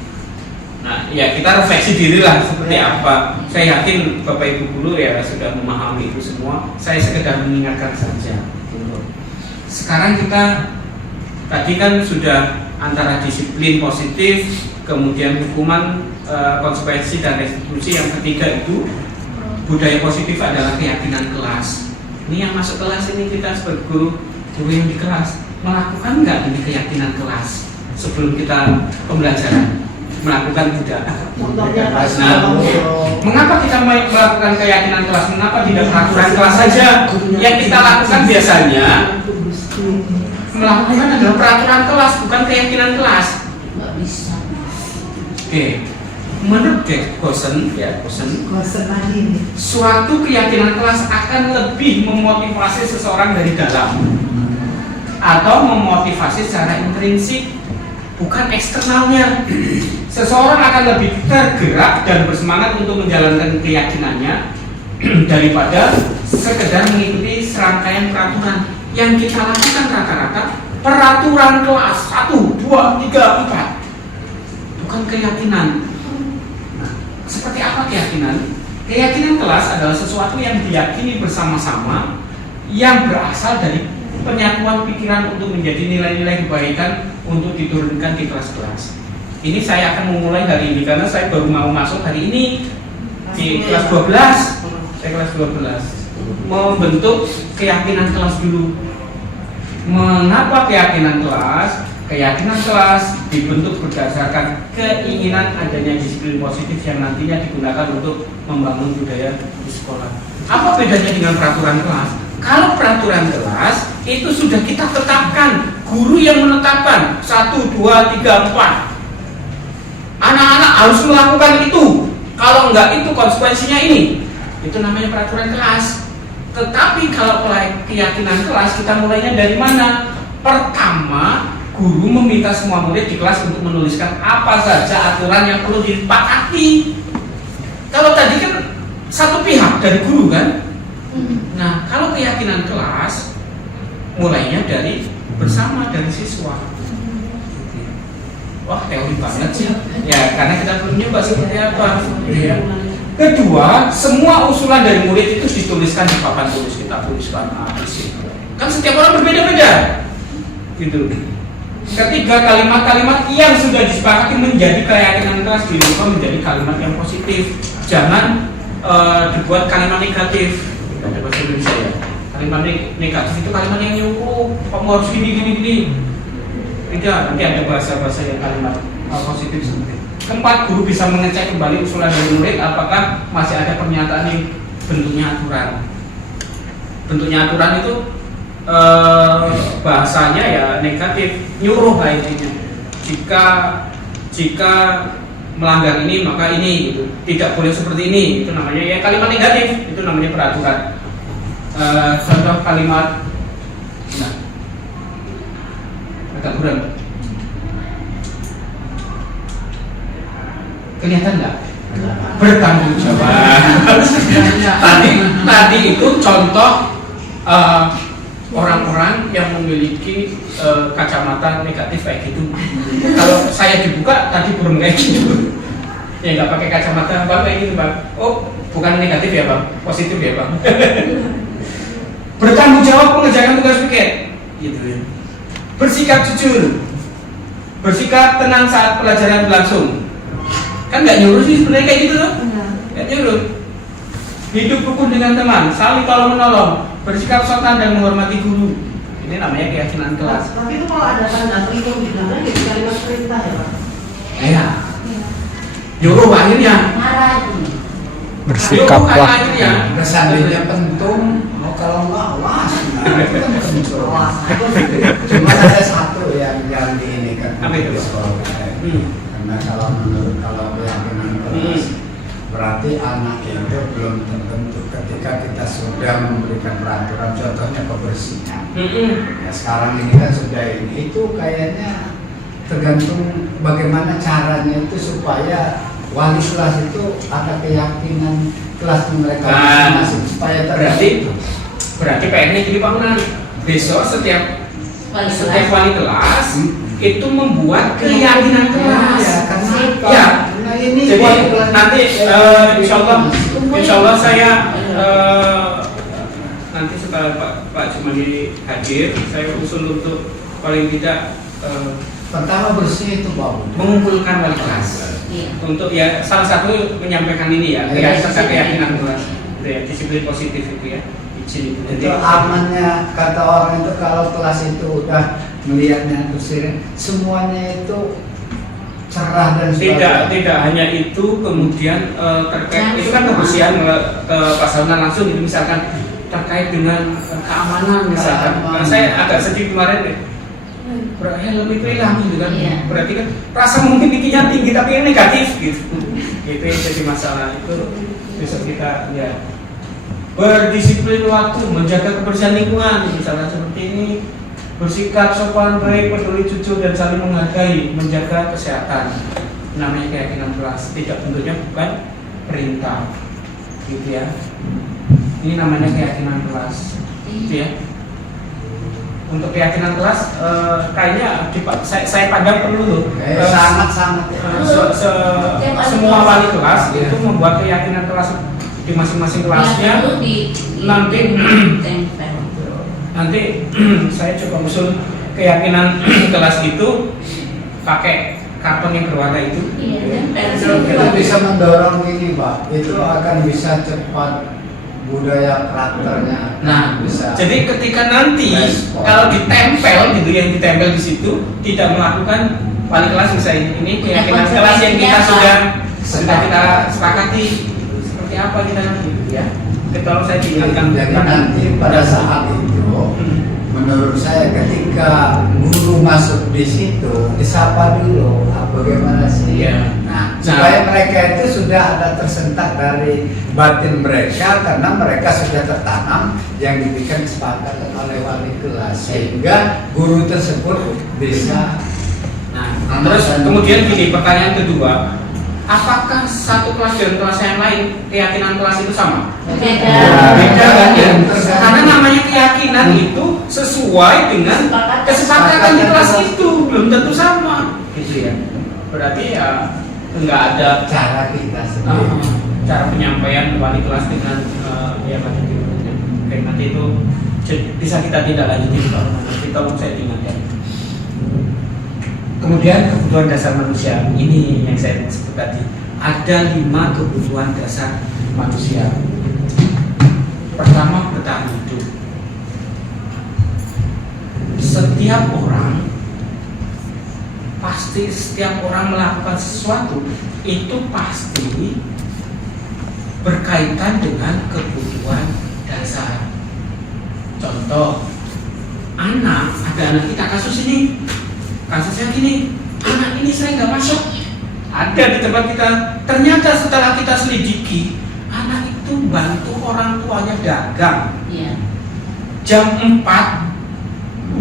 Nah, ya kita refleksi diri lah seperti apa. Saya yakin Bapak Ibu guru ya sudah memahami itu semua. Saya sekedar mengingatkan saja. Sekarang kita tadi kan sudah antara disiplin positif, kemudian hukuman, konsekuensi dan restitusi. Yang ketiga itu budaya positif adalah keyakinan kelas. Ini yang masuk kelas ini kita sebagai guru yang di kelas melakukan nggak ini keyakinan kelas sebelum kita pembelajaran melakukan tidak. Nah, mengapa kita melakukan keyakinan kelas? Mengapa tidak peraturan kelas saja? Yang kita lakukan biasanya melakukan adalah peraturan kelas, bukan keyakinan kelas. Nggak bisa. Oke, menurut Gosen lagi nih. suatu keyakinan kelas akan lebih memotivasi seseorang dari dalam atau memotivasi secara intrinsik, bukan eksternalnya. Seseorang akan lebih tergerak dan bersemangat untuk menjalankan keyakinannya daripada sekedar mengikuti serangkaian peraturan. Yang kita lakukan rata-rata peraturan kelas 1, 2, 3, 4, bukan keyakinan. Nah, seperti apa keyakinan? Keyakinan kelas adalah sesuatu yang diyakini bersama-sama, yang berasal dari penyatuan pikiran untuk menjadi nilai-nilai kebaikan untuk diturunkan di kelas-kelas. Ini saya akan memulai hari ini karena saya baru mau masuk hari ini di kelas 12. Saya kelas 12. Membentuk keyakinan kelas dulu. Mengapa keyakinan kelas? Keyakinan kelas dibentuk berdasarkan keinginan adanya disiplin positif yang nantinya digunakan untuk membangun budaya di sekolah. Apa bedanya dengan peraturan kelas? Kalau peraturan kelas itu sudah kita tetapkan, guru yang menetapkan 1, 2, 3, 4. Anak-anak harus melakukan itu. Kalau enggak itu konsekuensinya ini. Itu namanya peraturan kelas. Tetapi kalau keyakinan kelas, kita mulainya dari mana? Pertama, guru meminta semua murid di kelas untuk menuliskan apa saja aturan yang perlu disepakati. Kalau tadi kan satu pihak dari guru kan. Nah, kalau keyakinan kelas mulainya dari bersama dari siswa. Wah, teori banget sih. Ya, karena kita belum nyoba seperti apa. Ya. Kedua, semua usulan dari murid itu dituliskan di papan tulis. Kita tuliskan di situ. Kan setiap orang berbeda-beda. Gitu. Ketiga, kalimat-kalimat yang sudah disepakati menjadi keyakinan kelas dirubah menjadi kalimat yang positif. Jangan dibuat kalimat negatif. Ada bahasa Indonesia ya. Kalimat negatif itu kalimat yang nyuruh, kamu harus gini. Tidak, nanti ada bahasa-bahasa yang kalimat positif seperti itu. Keempat, guru bisa mengecek kembali usulan dari murid apakah masih ada pernyataan yang bentuknya aturan. Bentuknya aturan itu bahasanya ya negatif, nyuruh lah intinya. Jika melanggar ini maka ini gitu. Tidak boleh seperti ini, itu namanya ya kalimat negatif, itu namanya peraturan. Contoh kalimat agak kurang. Kelihatan nggak? Bertanggung jawab. tadi itu contoh orang-orang yang memiliki kacamata negatif kayak gitu. Kalau saya dibuka tadi burung kayak gitu. Ya nggak pakai kacamata, bang kayak gitu bang. Oh, bukan negatif ya bang, positif ya bang. Bertanggung jawab mengerjakan tugas piket, gitu ya. Bersikap jujur, bersikap tenang saat pelajaran berlangsung. Kan nggak nyuruh sih sebenarnya kayak gitu loh. Nggak nyuruh. Hidup rukun dengan teman, saling tolong menolong, bersikap sopan dan menghormati guru. Ini namanya keyakinan kelas. Tapi itu kalau ada tanda perintah di dalamnya jadi kalimat perintah ya Pak? Iya. Nyuruh akhirnya. Bersikaplah. Seandainya pentung, kalau enggak awas. Cuma ada satu yang di ini kan di sekolah. Karena kalau keyakinan kelas berarti anak itu belum tertentu ketika kita sudah memberikan peraturan, contohnya kebersihan. Ya sekarang ini kan sudah ini, itu kayaknya tergantung bagaimana caranya itu supaya wali kelas itu ada keyakinan kelas mereka masing-masing supaya berarti PR-nya jadi bangunan. Besok setiap wali kelas itu membuat keyakinan kelas. Ya, ini jadi nanti insya Allah saya nanti setelah Pak Jumadi hadir, saya usul untuk paling tidak pertama bersih itu bagus. Mengumpulkan wali kelas untuk ya salah satu menyampaikan ini ya keyakinan kelas, ya, disiplin positif itu ya. Jadi amannya kata orang itu kalau kelas itu udah melihatnya bersih, semuanya itu cerah dan sebagainya. Tidak hanya itu, kemudian terkait itu kan kebersihan ke pasangan langsung itu misalkan terkait dengan keamanan misalkan. Nah, saya agak sedih kemarin deh. Helm itu hilang gitu kan. Berarti kan rasa mungkin tingginya tinggi tapi yang negatif gitu. Itu yang jadi masalah. Itu besok kita ya berdisiplin waktu, menjaga kebersihan lingkungan misalnya seperti ini, bersikap sopan baik, peduli jujur dan saling menghargai, menjaga kesehatan. Namanya keyakinan kelas, tidak bentuknya bukan perintah, gitu ya. Ini namanya keyakinan kelas, gitu ya. Untuk keyakinan kelas, kayaknya saya pandang perlu loh. Sangat-sangat. Semua wali kelas itu membuat keyakinan kelas di masing-masing kelasnya. Nanti saya coba usul keyakinan kelas itu pakai karton yang berwarna itu. Kita bisa mendorong ini Pak, itu akan bisa cepat budaya karakternya. Nah, bisa. Jadi ketika nanti kalau ditempel gitu, yang ditempel di situ tidak melakukan wali kelas misalnya ini keyakinan kelas yang kita sudah kita sepakati. Apa kita nanti ya? Kalau saya diingatkan jadi nanti pada saat itu menurut saya ketika guru masuk di situ disapa dulu, bagaimana sih? Iya. Nah, supaya mereka itu sudah ada tersentak dari batin mereka karena mereka sudah tertanam yang diberikan kesepakatan oleh wali kelas sehingga guru tersebut bisa. Nah, terus kemudian gini, pertanyaan kedua, apakah satu kelas dengan kelas yang lain keyakinan kelas itu sama? Beda. Beda kan ya? Karena namanya keyakinan itu sesuai dengan kesepakatan di kelas itu, belum tentu sama, gitu ya. Berarti ya nggak ada Cara kita sendiri. cara penyampaian wali kelas dengan yang ada di gurunya. Oke, nanti itu bisa kita tindak lanjuti kalau nanti tolong saya diingatkan. Kemudian kebutuhan dasar manusia, ini yang saya sebut tadi. Ada 5 kebutuhan dasar manusia. Pertama, bertahan hidup. Setiap orang melakukan sesuatu itu pasti berkaitan dengan kebutuhan dasar. Contoh, ada anak kita kasusnya gini, anak ini saya nggak masuk, ada di tempat kita. Ternyata setelah kita selidiki, anak itu bantu orang tuanya dagang. Iya. Jam 4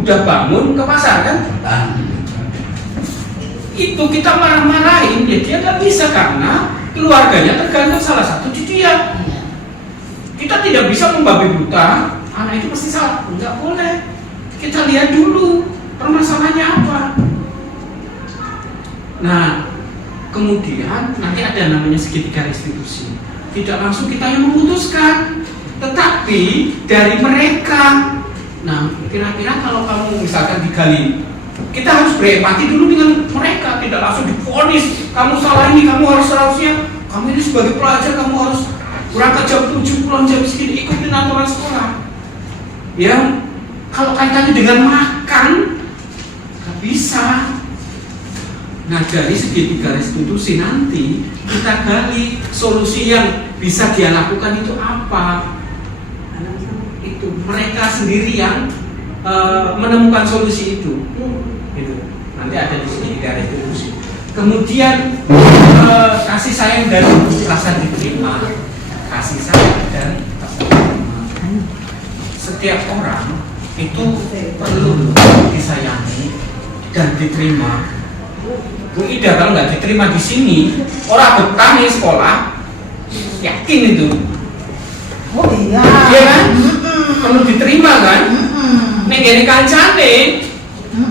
udah bangun ke pasar kan? Itu kita marah-marahin, dia nggak bisa karena keluarganya tergantung salah satu di dia. Iya. Kita tidak bisa membabi buta, anak itu pasti salah, nggak boleh. Kita lihat dulu permasalahannya apa. Nah, kemudian nanti ada namanya segitiga restitusi. Tidak langsung kita yang memutuskan, tetapi dari mereka. Nah, kira-kira kalau kamu misalkan digali, kita harus berempati dulu dengan mereka, tidak langsung divonis. Kamu salah ini, kamu harusnya, kamu ini sebagai pelajar kamu harus berangkat jam 7, pulang jam segini, ikutin aturan sekolah. Ya, kalau kaitannya dengan makan, nggak bisa. Nah, dari segitiga restitusi nanti kita gali solusi yang bisa dia lakukan itu apa. Itu mereka sendiri yang menemukan solusi itu. Gitu. Nanti ada di segitiga restitusi. Kemudian kasih sayang dari rasa diterima. Kasih sayang dari rasa diterima. Setiap orang itu perlu disayangi dan diterima. Bu Ida kalau nggak diterima di sini, orang betah nih sekolah, yakin itu. Oh iya. Iya kan? Perlu diterima kan? Nek gini kancane,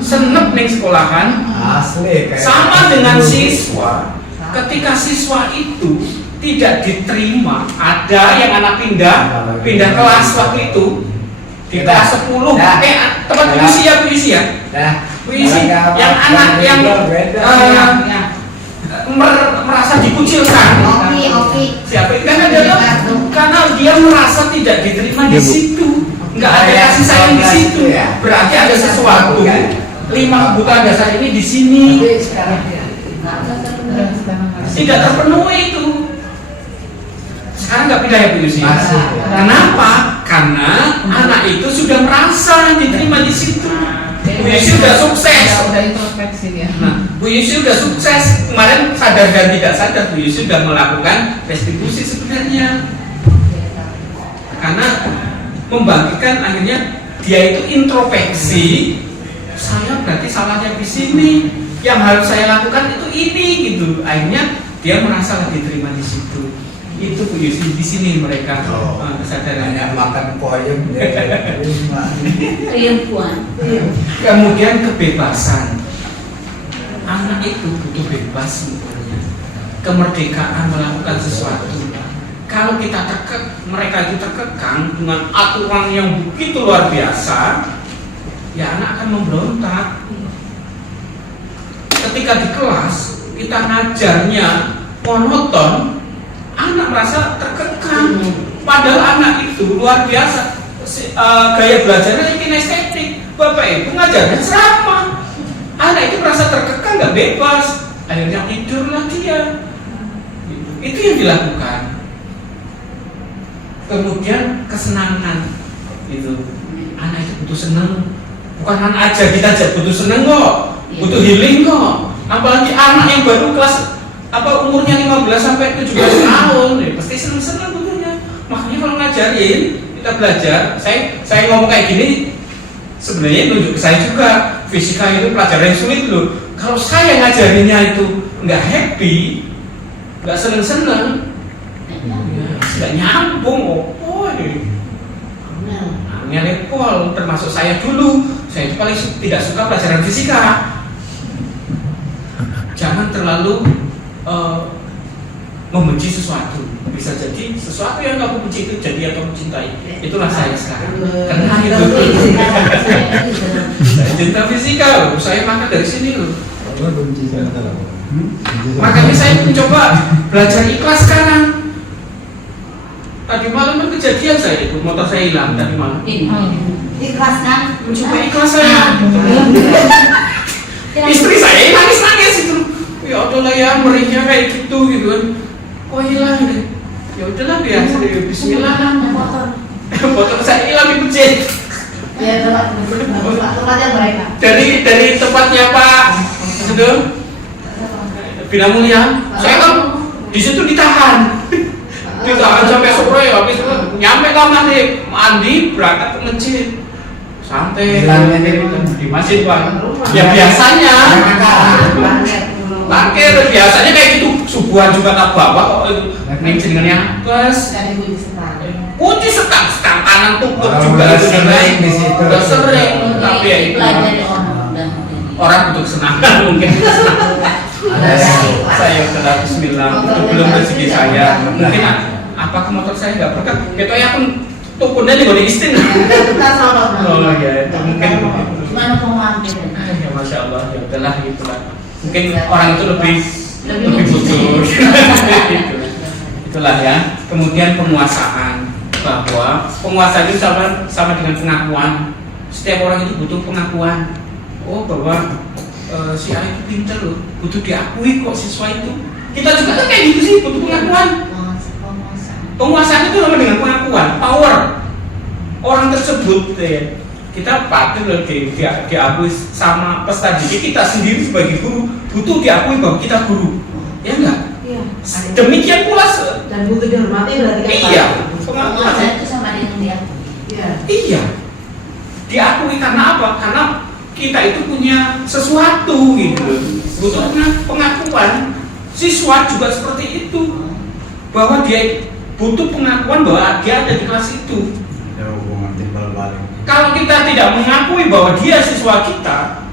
senep nih sekolahan. Asli kayak Sama dengan siswa. Ketika siswa itu tidak diterima, ada yang anak pindah kelas waktu itu di kelas 10. Tempat puisi ya. Puisi yang anak yang merasa dikucilkan. Oke. Siapa itu? Karena dia merasa tidak diterima di situ, nggak ada kasih sayang di situ. Berarti ada sesuatu. 5 kebutuhan dasar ini di sini tidak terpenuhi itu. Sekarang nggak pindah ya Bu Yusi? Kenapa? Karena anak itu sudah merasa diterima di situ. Bu Yusi sudah sukses. Udah introspeksi ya. Nah, Bu Yusi sudah sukses. Kemarin sadar dan tidak sadar Bu Yusi sudah melakukan restitusi sebenarnya. Karena membagikan akhirnya dia itu introspeksi. Saya berarti salahnya di sini. Yang harus saya lakukan itu ini gitu. Akhirnya dia merasa diterima di situ. Itu Bu Yusi di sini mereka kesadarannya. makan koyem Kemudian kebebasan. Anak itu butuh bebas sebenarnya. Kemerdekaan melakukan sesuatu. Kalau kita mereka itu terkekang dengan aturan yang begitu luar biasa, ya anak akan memberontak. Ketika di kelas kita ngajarnya monoton, anak merasa terkekang. Padahal anak itu luar biasa, gaya belajarnya kinestetik. Bapak Ibu ngajarnya ceramah, anak itu merasa terkekang, nggak bebas. Akhirnya tidurlah dia. Itu yang dilakukan. Kemudian kesenangan itu, anak itu butuh senang. Bukan anak aja, kita aja butuh seneng kok, butuh healing kok. Apalagi anak yang baru kelas umurnya 15 sampai 17 tahun, ya pasti seneng-seneng butuhnya. Makanya kalau ngajarin, kita belajar, saya ngomong kayak gini sebenarnya nunjuk ke saya juga, fisika itu pelajaran yang sulit loh. Kalau saya ngajarinnya itu nggak happy, nggak seneng-seneng, nggak nyambung, ngelepol. Termasuk saya dulu, saya itu paling tidak suka pelajaran fisika. Jangan terlalu membenci sesuatu. Bisa jadi sesuatu yang kamu benci itu jadi atau mencintai. Itulah saya sekarang. Karena itu saya cinta fisika loh. Saya makan dari sini loh. Makanya saya mencoba belajar ikhlas sekarang. Tadi malam kan kejadian saya itu, motor saya hilang tadi malam. Ikhlas kan? Mencoba ikhlas saya. Istri saya nangis-nangis itu. Ya udahlah ya, merihnya kayak gitu kan. Oh hilang deh. Ya udahlah biasa deh. Bismillah. Motor saya hilang di masjid. Ya tempatnya mereka. Dari tempatnya Pak itu Bina Mulia. Saya kan di situ ditahan. Ditahan sampai sore, habis itu nyampe kamar nih, mandi, berangkat ke masjid. Santai di masjid Pak. Ya biasanya Lakir biasanya kayak gitu, subuhan juga tak bawa kok itu. Neng jenengannya apes. Kunci setang kanan tutup juga sering di situ. Udah sering, tapi ya itu orang untuk kesenangan mungkin. Saya telah Bismillah, itu belum rezeki saya. Mungkin apakah motor saya nggak berkah? Kita ya pun tukunnya di bodi istin. Oh ya, itu mungkin. Gimana pemahaman? Ya Masya Allah, ya udahlah itulah. Mungkin orang itu lebih butuh. Itulah ya. Kemudian penguasaan, bahwa penguasaan itu sama dengan pengakuan. Setiap orang itu butuh pengakuan. Oh bahwa si A itu pintar loh, butuh diakui kok siswa itu. Kita juga kan kayak gitu sih, butuh pengakuan. Penguasaan itu sama dengan pengakuan, power orang tersebut. Kita patut loh diakui sama peserta didik. Kita sendiri sebagai guru butuh diakui bahwa kita guru, ya enggak? Iya. Demikian pula Dan butuh dihormati berarti kan? iya, pengakuan itu sama dengan diakui. iya, diakui karena apa? Karena kita itu punya sesuatu gitu loh. Butuh pengakuan. Siswa juga seperti itu, bahwa dia butuh pengakuan bahwa dia ada di kelas itu. Ada hubungan timbal balik. Kalau kita tidak mengakui bahwa dia siswa kita,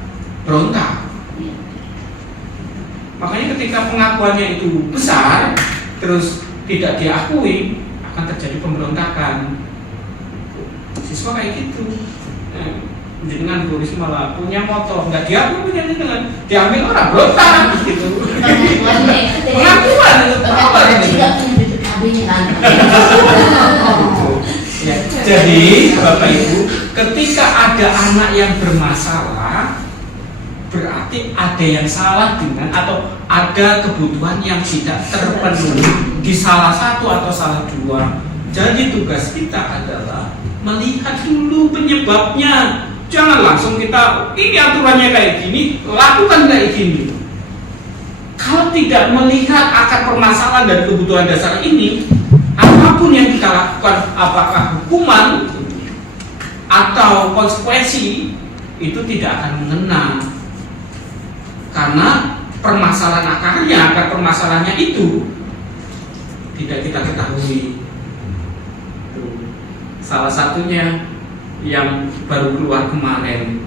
berontak. Makanya ketika pengakuannya itu besar, terus tidak diakui, akan terjadi pemberontakan. Siswa kayak gitu. Dengan tulis malah punya motor, nggak diakui punya dengan diambil orang, berontak gitu. Pengakuan itu apa ini? Ya, jadi Bapak Ibu, ketika ada anak yang bermasalah, berarti ada yang salah dengan atau ada kebutuhan yang tidak terpenuhi di salah satu atau salah dua. Jadi tugas kita adalah melihat dulu penyebabnya. Jangan langsung kita ini aturannya kayak gini, lakukan kayak gini. Kalau tidak melihat akar permasalahan dan kebutuhan dasar ini, apapun yang kita lakukan, apakah hukuman atau konsekuensi, itu tidak akan mengena. Karena permasalahan akarnya, akar permasalahannya itu tidak kita ketahui. Salah satunya yang baru keluar kemarin,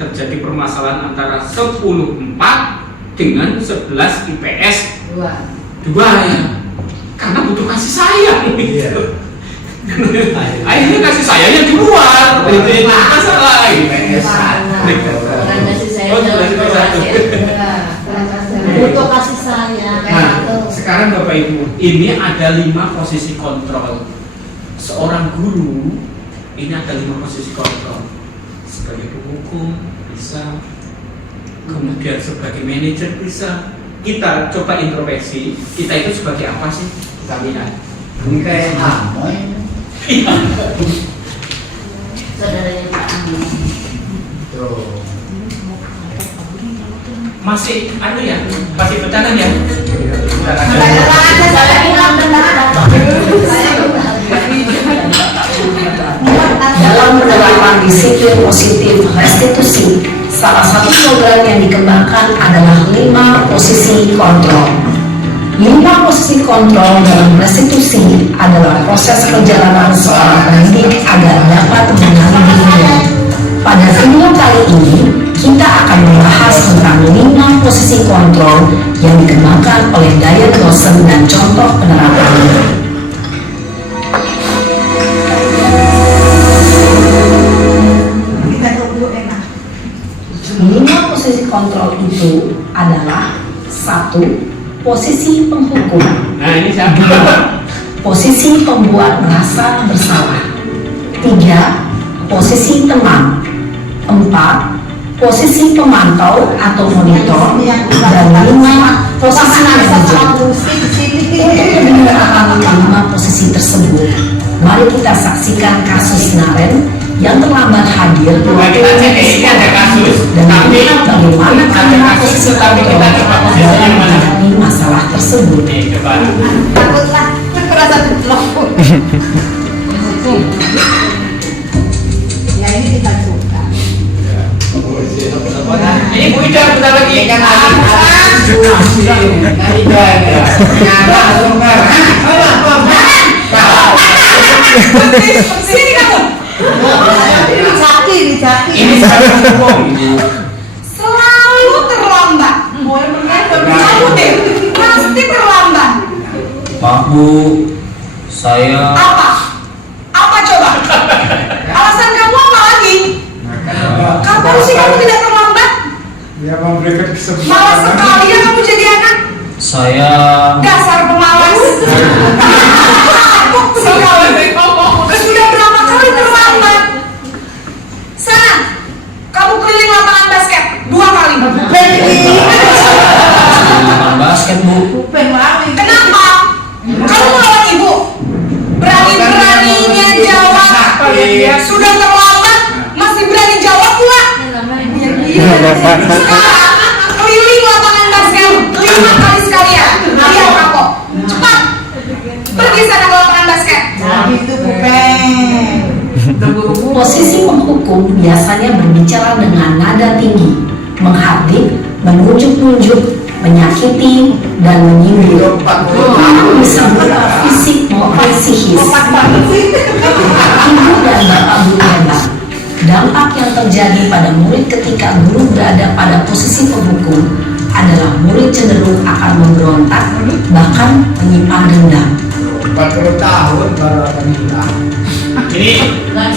terjadi permasalahan antara 10/4 dengan 11 IPS 2 ya. Karena butuh kasih sayang gitu. Akhirnya kasih sayangnya di luar, itu masalah IPS 1. Butuh kasih sayang. Nah, sekarang Bapak Ibu, ini ada 5 posisi kontrol. Seorang guru ini ada 5 posisi kontrol. Sebagai penghukum bisa, kemudian sebagai manajer bisa. Kita coba introspeksi, kita itu sebagai apa sih? Kita lihat. Ini kayak Amoy. Saudaranya Pak Amoy. masih masih bercanda ya. Dalam penerapan disiplin positif restitusi, salah satu program yang dikembangkan adalah 5 posisi kontrol. 5 posisi kontrol dalam restitusi adalah proses perjalanan seorang pendidik agar dapat mengenali dirinya. Pada video kali ini, kita akan membahas tentang 5 posisi kontrol yang dikembangkan oleh Diane Rosen dan contoh penerapannya. 5 posisi kontrol itu adalah 1. Posisi penghukum. Nah, ini siapa? Posisi pembuat merasa bersalah. 3. Posisi teman. 4. Posisi pemantau atau monitor. Dan 5. Posisi manajer. Untuk menerapkan 5 posisi tersebut, mari kita saksikan kasus Naren yang terlambat hadir. Kita cek ini ada kasus, dan tapi bagaimana ada kasus, tapi kita coba posisinya yang mana? menangani masalah tersebut. Coba. Takutlah, merasa ditelepon. Ya ini kita suka. Ini Bu Ida bentar lagi. Sini kamu. Jaki. Ini sekarang hukum. Selalu terlambat. Kamu deh, pasti terlambat. Maaf Bu, saya Apa coba? Alasan kamu apa lagi? Kapan sih kamu tidak terlambat? Ya memberikan Malas kesempatan. sekali ya kamu jadi anak. saya Dasar pemalas. Sudah berapa kali terlambat? Sana, kamu keliling lapangan basket 2 kali. main basket Bu. Kenapa? Kamu melawan ibu. Berani-beraninya jawab. Sudah terlambat, masih berani jawab pula. Sekarang, keliling lapangan basket 5 kali sekalian. Lihat kapok. Cepat. Pergi sana ke lapangan basket. Posisi penghukum biasanya berbicara dengan nada tinggi, menghardik, menunjuk-nunjuk, menyakiti, dan menyindir. Bisa berupa fisik maupun psikis. Ibu dan bapak guru hebat. Dampak yang terjadi pada murid ketika guru berada pada posisi penghukum adalah murid cenderung akan memberontak, bahkan menyimpan dendam. 40 tahun baru akan hilang. Ini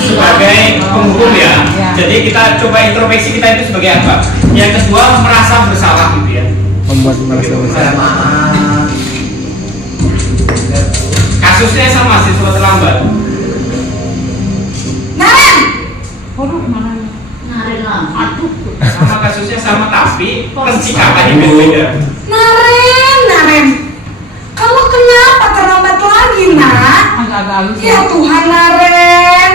sebagai penghukum ya. Jadi kita coba introspeksi kita itu sebagai apa? Yang kedua merasa bersalah gitu ya. Membuat merasa bersalah. Kasusnya sama siswa terlambat. Naren, Sama kasusnya sama tapi pencikapannya beda-beda. Naren, kamu kenapa terlambat lagi, Nak? Ya Tuhan, Naren.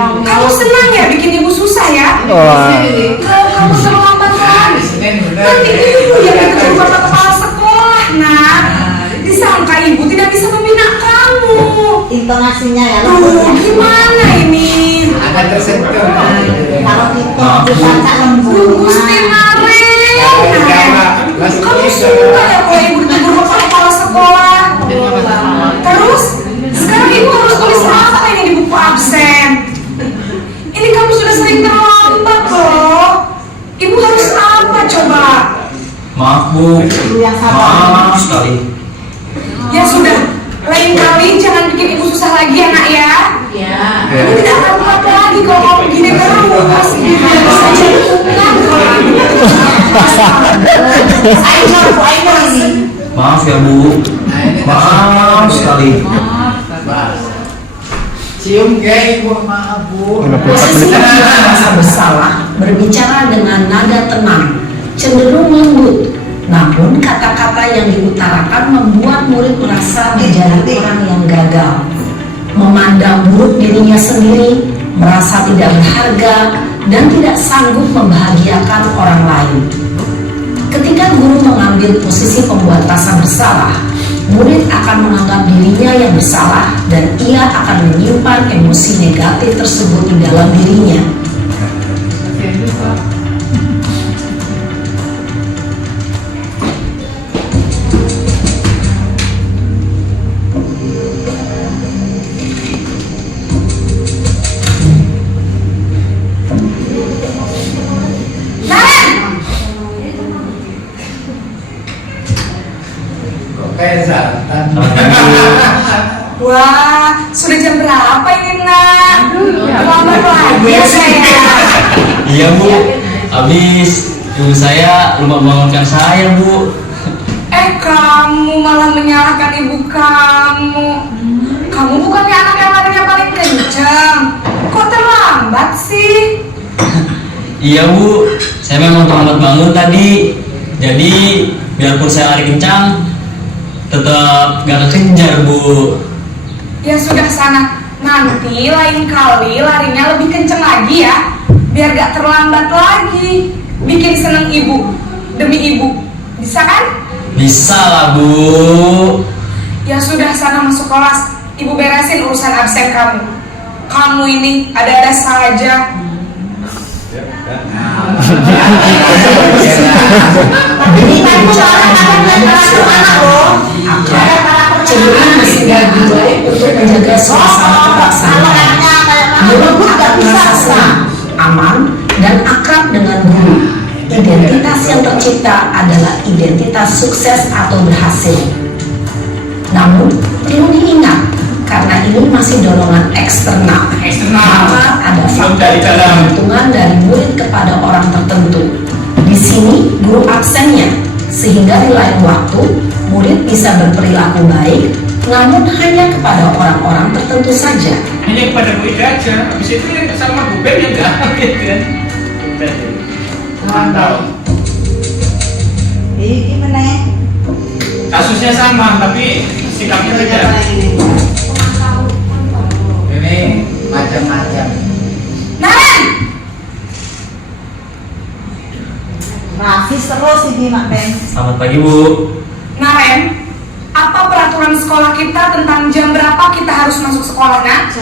Kamu senang ya bikin ibu susah ya? Wah. Kalau kamu terlambat lagi, nanti ibu yang dikejar bapak kepala sekolah, Nak. Disangka ibu tidak bisa membina kamu. Intonasinya ya. Tuh, gimana ini? Ada tersentuh. Kalau itu dibaca lembut. Gusti Naren. Kamu suka ya kalau ibu ditegur bapak kepala sekolah? Terus, sekarang ibu harus tulis apa ini di buku absen? Ini kamu sudah sering terlambat loh. Ibu harus apa coba? Maaf Bu, Yang sabar. maaf sekali. Ya sudah, lain kali jangan bikin ibu susah lagi ya nak ya. Ya. Ibu tidak akan kuat lagi kalau kamu begini terus. Tidak bisa jatuhkan. Ayo ini. Maaf ya Bu, maaf sekali. Cium gay Bu, maaf Bu. Posisi merasa bersalah berbicara dengan nada tenang, cenderung lembut. Namun kata-kata yang diutarakan membuat murid merasa menjadi orang yang gagal, memandang buruk dirinya sendiri, merasa tidak berharga, dan tidak sanggup membahagiakan orang lain. Ketika guru mengambil posisi pembuat rasa bersalah, murid akan menganggap dirinya yang bersalah dan ia akan menyimpan emosi negatif tersebut di dalam dirinya. Wah, sudah jam berapa ini nak? Lambat lagi ya saya. Iya Bu, habis ibu saya lupa membangunkan saya Bu. Kamu malah menyalahkan ibu kamu. Kamu bukannya anak yang larinya paling kencang. Kok terlambat sih? Iya Bu, saya memang terlambat bangun tadi. Jadi biarpun saya lari kencang, tetap gak kekejar Bu. Ya sudah sana, nanti lain kali larinya lebih kenceng lagi ya, biar gak terlambat lagi. Bikin seneng ibu, demi ibu, bisa kan? Bisa lah Bu. Ya sudah sana masuk kelas, ibu beresin urusan absen kamu. Kamu ini ada-ada saja. Ini kan soalnya akan anak loh. Cenderung masih lebih baik untuk menjaga suasana kebersamaan. Murid akan merasa senang, aman, dan akrab dengan guru. Identitas yang tercipta adalah identitas sukses atau berhasil. Namun, perlu diingat, karena ini masih dorongan eksternal, maka ada faktor ketergantungan dari murid kepada orang tertentu. Di sini, guru absennya, sehingga di lain waktu, murid bisa berperilaku baik, namun hanya kepada orang-orang tertentu saja. Hanya kepada Bu Ida aja, habis itu yang sama Bu Ben ya enggak gitu kan. Mantap. Gimana? Kasusnya sama tapi sikapnya beda. Ini macam-macam. Naren! Rafis terus ini Mak Ben. Selamat pagi Bu. Naren, apa peraturan sekolah kita tentang jam berapa kita harus masuk sekolah, Nak?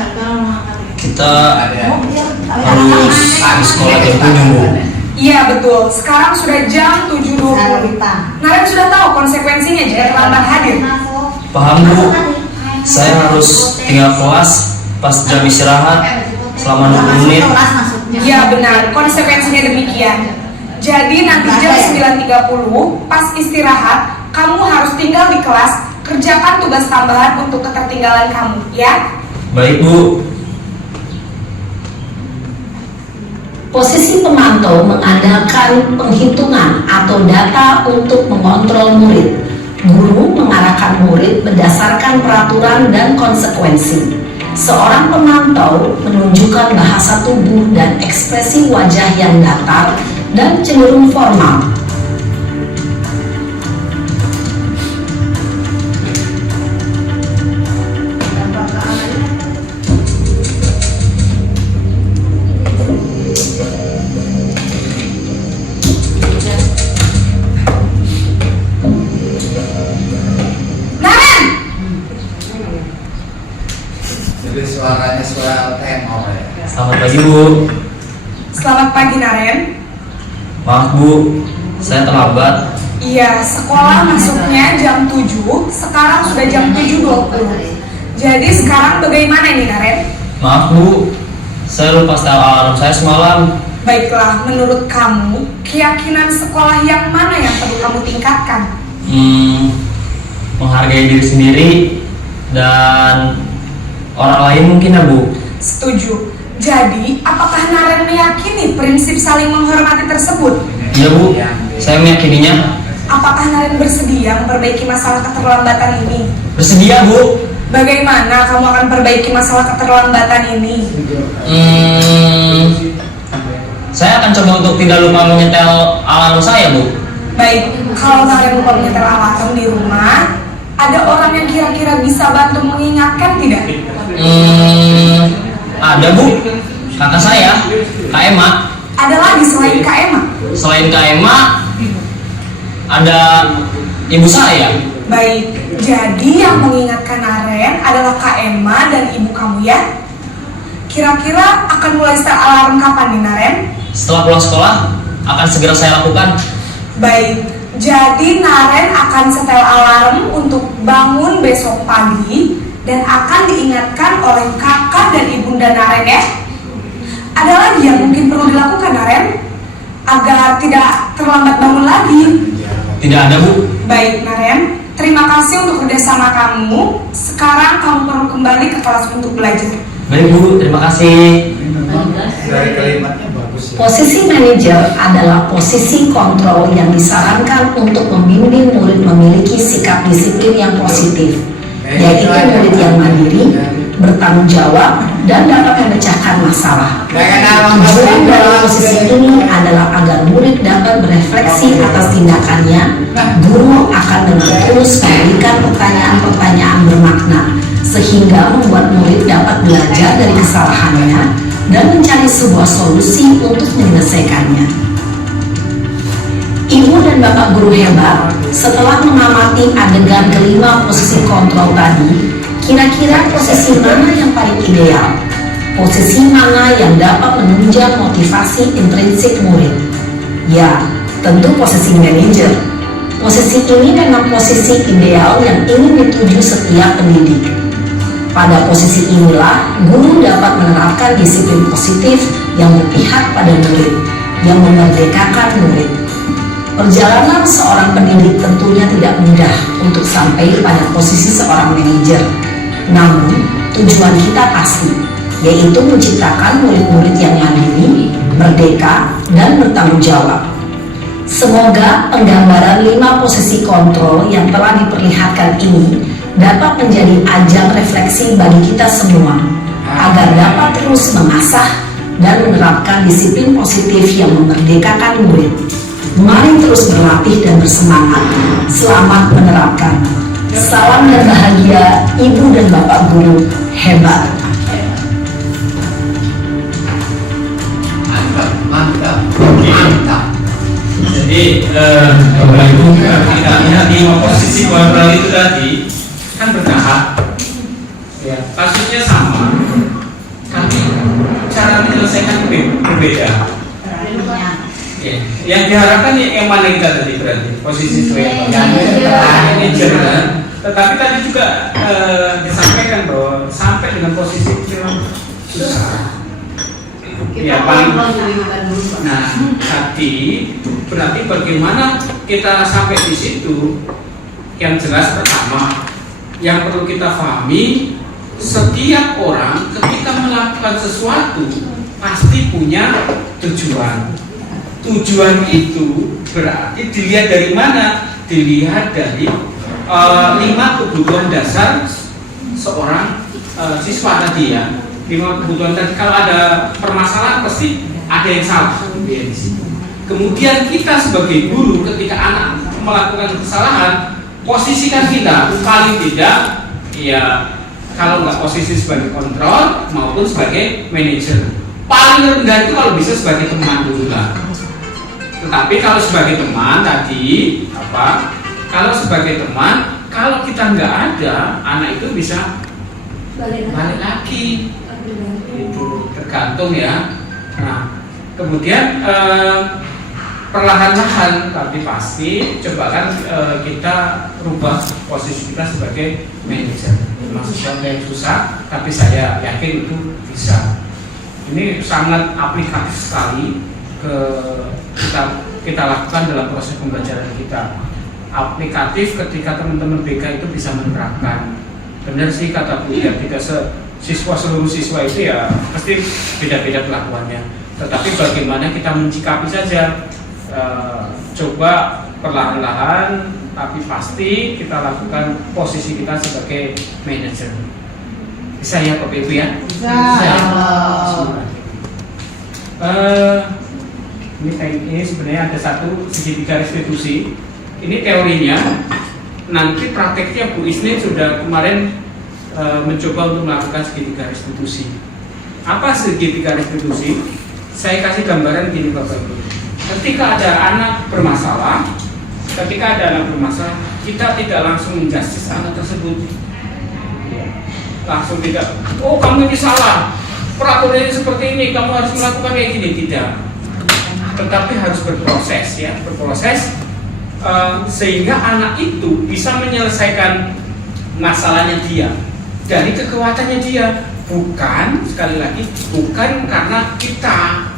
Kita Oh, iya. harus di sekolah jam 7 Bu. Iya betul, sekarang sudah jam 7.20. Naren sudah tahu konsekuensinya jika terlambat hadir. Paham Bu. Saya harus tinggal kelas pas jam istirahat selama 20 menit. Iya benar, konsekuensinya demikian. Jadi nanti jam 9.30 pas istirahat, kamu harus tinggal di kelas, kerjakan tugas tambahan untuk ketertinggalan kamu, ya? Baik Bu. Posisi pemantau mengandalkan penghitungan atau data untuk mengontrol murid. Guru mengarahkan murid berdasarkan peraturan dan konsekuensi. Seorang pemantau menunjukkan bahasa tubuh dan ekspresi wajah yang datar dan cenderung formal. Jadi suaranya suara tenor ya. Selamat pagi Bu. Selamat pagi Naren. Maaf Bu, saya terlambat. Iya, sekolah masuknya jam 7, sekarang sudah jam 7.20. Jadi sekarang bagaimana ini Naren? Maaf Bu, saya lupa setel alarm saya semalam. Baiklah, menurut kamu, keyakinan sekolah yang mana yang perlu kamu tingkatkan? Menghargai diri sendiri dan orang lain mungkin ya Bu. Setuju. Jadi, apakah Naren meyakini prinsip saling menghormati tersebut? Iya Bu, saya meyakininya. Apakah Naren bersedia memperbaiki masalah keterlambatan ini? Bersedia Bu. Bagaimana kamu akan perbaiki masalah keterlambatan ini? Saya akan coba untuk tidak lupa menyetel alarm saya Bu. Baik, kalau Naren lupa menyetel alarm di rumah, ada orang yang kira-kira bisa bantu mengingatkan tidak? Ada Bu, kakak saya, Kak Emma. Ada lagi selain Kak Emma? Selain Kak Emma, ada ibu saya. Baik, jadi yang mengingatkan Naren adalah Kak Emma dan ibu kamu ya? Kira-kira akan mulai setel alarm kapan nih Naren? Setelah pulang sekolah akan segera saya lakukan. Baik, jadi Naren akan setel alarm untuk bangun besok pagi dan akan diingatkan oleh kakak dan ibunda Naren ya. Ada lagi yang mungkin perlu dilakukan Naren agar tidak terlambat bangun lagi? Tidak ada, Bu. Baik Naren, terima kasih untuk kerjasama kamu. Sekarang kamu perlu kembali ke kelas untuk belajar. Baik, Bu. Terima kasih. Dari kalimatnya bagus ya. Posisi manajer adalah posisi kontrol yang disarankan untuk membimbing murid memiliki sikap disiplin yang positif, yaitu murid yang mandiri, bertanggung jawab, dan dapat memecahkan masalah. Tujuan dari posisi ini adalah agar murid dapat berefleksi atas tindakannya. Guru akan dengan terus memberikan pertanyaan-pertanyaan bermakna, sehingga membuat murid dapat belajar dari kesalahannya dan mencari sebuah solusi untuk menyelesaikannya. Ibu dan bapak guru hebat, setelah mengamati adegan kelima posisi kontrol tadi, kira-kira posisi mana yang paling ideal? Posisi mana yang dapat menunjang motivasi intrinsik murid? Ya, tentu posisi manajer. Posisi ini memang posisi ideal yang ingin dituju setiap pendidik. Pada posisi inilah, guru dapat menerapkan disiplin positif yang berpihak pada murid, yang memerdekakan murid. Perjalanan seorang pendidik tentunya tidak mudah untuk sampai pada posisi seorang manajer. Namun, tujuan kita pasti, yaitu menciptakan murid-murid yang mandiri, merdeka, dan bertanggung jawab. Semoga penggambaran 5 posisi kontrol yang telah diperlihatkan ini dapat menjadi ajang refleksi bagi kita semua, agar dapat terus mengasah dan menerapkan disiplin positif yang memerdekakan murid. Mari terus berlatih dan bersemangat. Selamat menerapkan. Salam dan bahagia Ibu dan Bapak Guru hebat. Mantap. Jadi Bapak Ibu, kita lihat di posisi kontrol itu tadi kan bertahap, ya kasusnya sama, tapi cara menyelesaikan berbeda. Ya, yang diharapkan yang mana kita tadi berarti posisi manajer kan? Tetapi tadi juga disampaikan bahwa sampai dengan posisi itu susah. Ya paling. Nah, tapi berarti bagaimana kita sampai di situ? Yang jelas pertama, yang perlu kita pahami, setiap orang ketika melakukan sesuatu pasti punya tujuan. Tujuan itu berarti dilihat dari mana? Dilihat dari 5 kebutuhan dasar seorang siswa tadi ya. 5 kebutuhan tadi, kalau ada permasalahan pasti ada yang salah di situ. Kemudian kita sebagai guru ketika anak melakukan kesalahan, posisikan kita paling tidak ya, kalau nggak posisi sebagai kontrol maupun sebagai manajer. Paling rendah itu kalau bisa sebagai teman dulu lah. Tetapi kalau sebagai teman tadi apa? Kalau sebagai teman, kalau kita nggak ada, anak itu bisa balik lagi. Itu tergantung ya. Nah, kemudian perlahan-lahan tapi pasti coba kan kita rubah posisi kita sebagai manajer. Maksudnya yang susah, tapi saya yakin itu bisa. Ini sangat aplikatif sekali kita lakukan dalam proses pembelajaran kita. Aplikatif ketika teman-teman BK itu bisa menerapkan. Benar sih kata Bu ya, tidak seluruh siswa itu ya pasti beda-beda kelakuannya. Tetapi bagaimana kita mencikapi saja. Coba perlahan-lahan tapi pasti kita lakukan posisi kita sebagai manajer. Bisa ya Bapak Ibu ya? Bisa. Ini sebenarnya ada satu segitiga restitusi. Ini teorinya. Nanti prakteknya Bu Isnin sudah kemarin mencoba untuk melakukan segitiga restitusi. Apa segitiga restitusi? Saya kasih gambaran gini Bapak Ibu. Ketika ada anak bermasalah, ketika ada anak bermasalah, kita tidak langsung menjustice anak tersebut. Langsung tidak, oh kamu ini salah, peraturan ini seperti ini, kamu harus melakukan kayak gini. Tidak, tetapi harus berproses ya, berproses sehingga anak itu bisa menyelesaikan masalahnya dia dari kekuatannya dia, bukan, sekali lagi, bukan karena kita.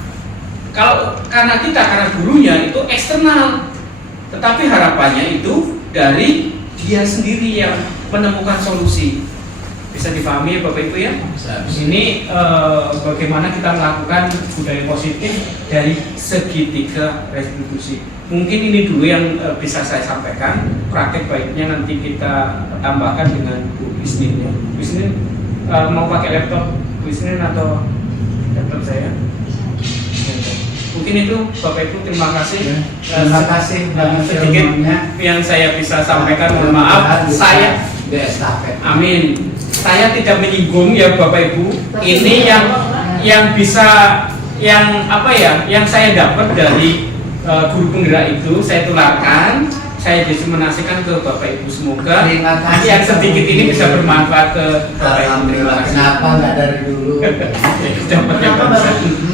Kalau karena kita, karena gurunya itu eksternal, tetapi harapannya itu dari dia sendiri yang menemukan solusi. Bisa dipahami ya Bapak Ibu ya? Ini bagaimana kita melakukan budaya positif dari segitiga restitusi. Mungkin ini dulu yang bisa saya sampaikan. Praktek baiknya nanti kita tambahkan dengan Bu Isnin ya. Bu Isnin mau pakai laptop Bu Isnin atau laptop saya? Mungkin itu Bapak Ibu, terima kasih. Terima kasih Sedikit yang saya bisa sampaikan, mohon maaf. Saya amin. Saya tidak menyinggung ya Bapak Ibu. Ini yang bisa, yang apa ya, yang saya dapat dari guru penggerak itu saya tularkan, saya diseminasikan ke Bapak Ibu. Semoga yang sedikit ini bisa bermanfaat ke Bapak Ibu. Terima kasih. Kenapa nggak dari dulu?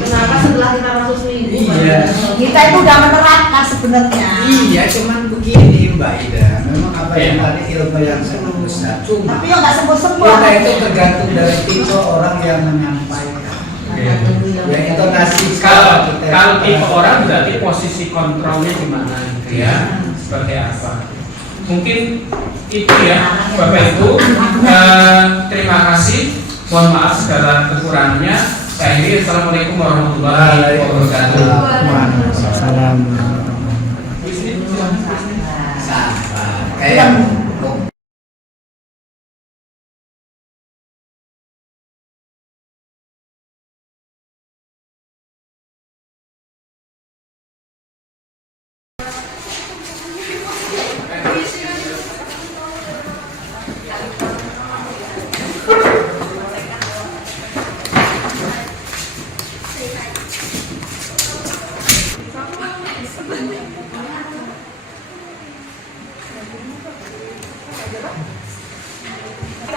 Kenapa setelah kita masuk seminggu? Iya. Kita itu udah menerapkan sebenarnya. Iya, cuman begini Mbak Ida. Memang apa yang tadi ilmu yang sangat besar. Cuma Tapi yang nggak sembuh-sembuh. kita itu tergantung dari tipe orang yang menyampaikan. Ya intonasi. Kalau tipe orang berarti posisi kontrolnya di mana gitu ya, seperti apa? Mungkin itu ya Bapak Ibu. Terima kasih. Mohon maaf segala kekurangannya. Saya akhiri. Assalamualaikum warahmatullahi wabarakatuh. Salam. Kayak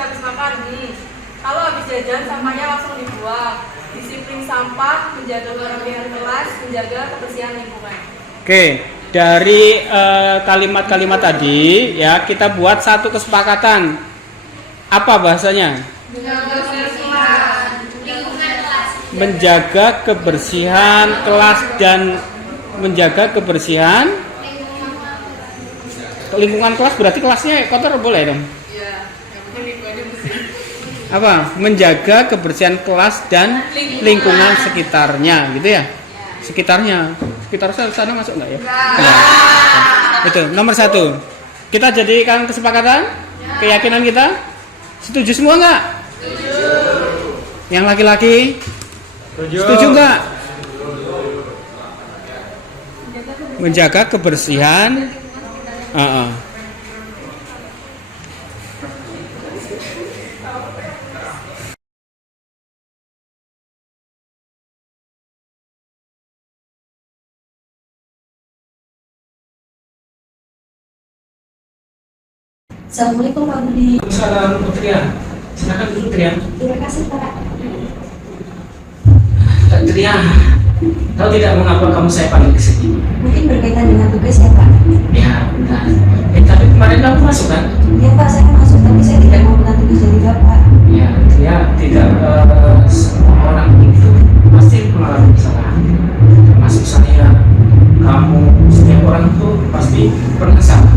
Habis makan nih, kalau habis jajan sampahnya langsung dibuang. Disiplin sampah, menjaga kerapihan kelas, menjaga kebersihan lingkungan. Oke, dari kalimat-kalimat tadi ya kita buat satu kesepakatan. Apa bahasanya? Menjaga kebersihan kelas dan menjaga kebersihan lingkungan kelas. Berarti kelasnya kotor boleh dong? Apa? Menjaga kebersihan kelas dan lingkungan sekitarnya, gitu ya? Sekitarnya, sekitar sana masuk nggak ya? Itu nomor 1. Kita jadikan kesepakatan, keyakinan kita. Setuju semua nggak? Yang laki-laki? Setuju nggak? Menjaga kebersihan. Assalamualaikum Pak Budi. Salam Putria. Silakan duduk Tria. Terima kasih Pak. Tria, tahu tidak mengapa kamu saya panggil ke sini? Mungkin berkaitan dengan tugas ya Pak. Ya, benar. Tapi kemarin kamu masuk kan? Ya Pak, saya masuk tapi saya tidak mau tugas dari Bapak. Ya, Tria, tidak semua orang itu pasti mengalami kesalahan. Termasuk saya, kamu, setiap orang itu pasti pernah salah.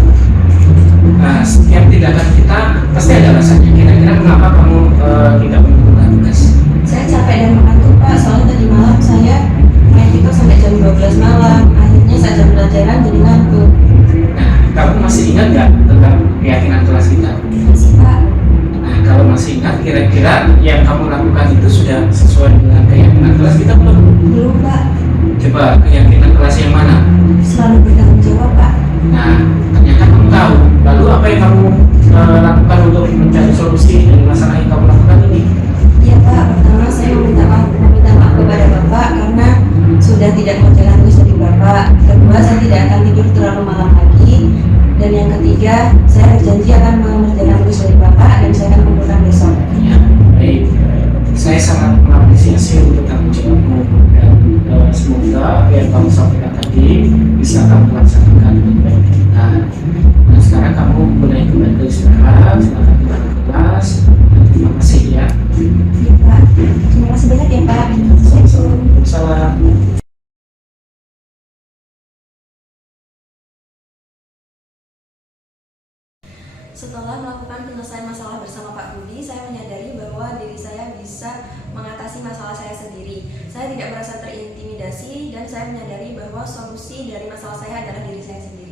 Nah, setiap tindakan kita pasti ada alasannya. Kira-kira mengapa kamu tidak melakukan tugas? Saya capek dan mengantuk Pak, soalnya tadi malam saya main TikTok sampai jam 12 malam. Akhirnya saat jam pelajaran jadi ngantuk. Nah, kamu masih ingat nggak tentang keyakinan kelas kita? Masih Pak. Nah, kalau masih ingat, kira-kira yang kamu lakukan itu sudah sesuai dengan keyakinan kelas kita belum? Belum Pak. Coba keyakinan kelas yang mana? Selalu bertanggung jawab Pak. Nah, ternyata kamu tahu. Lalu apa yang kamu lakukan untuk mencari solusi dari masalah yang kamu lakukan ini? Iya Pak, pertama saya meminta maaf kepada Bapak karena sudah tidak menjalankan tugas dari Bapak. Kedua, saya tidak akan tidur terlalu malam lagi Dan yang ketiga, saya berjanji akan mengerjakan tugas dari Bapak dan saya akan kumpulkan besok. Ya, baik. Saya sangat mengapresiasi untuk tanggung jawabmu dan semoga apa yang kamu sampaikan tadi bisa kamu laksanakan dengan baik. Nah, sekarang kamu boleh kembali ke istirahat, silakan kembali ke kelas. Terima kasih ya. Iya Pak, terima kasih banyak ya Pak. Salam. Setelah melakukan penyelesaian masalah bersama Pak Budi, saya menyadari bahwa diri saya bisa mengatasi masalah saya sendiri. Saya tidak merasa terintimidasi dan saya menyadari bahwa solusi dari masalah saya adalah diri saya sendiri.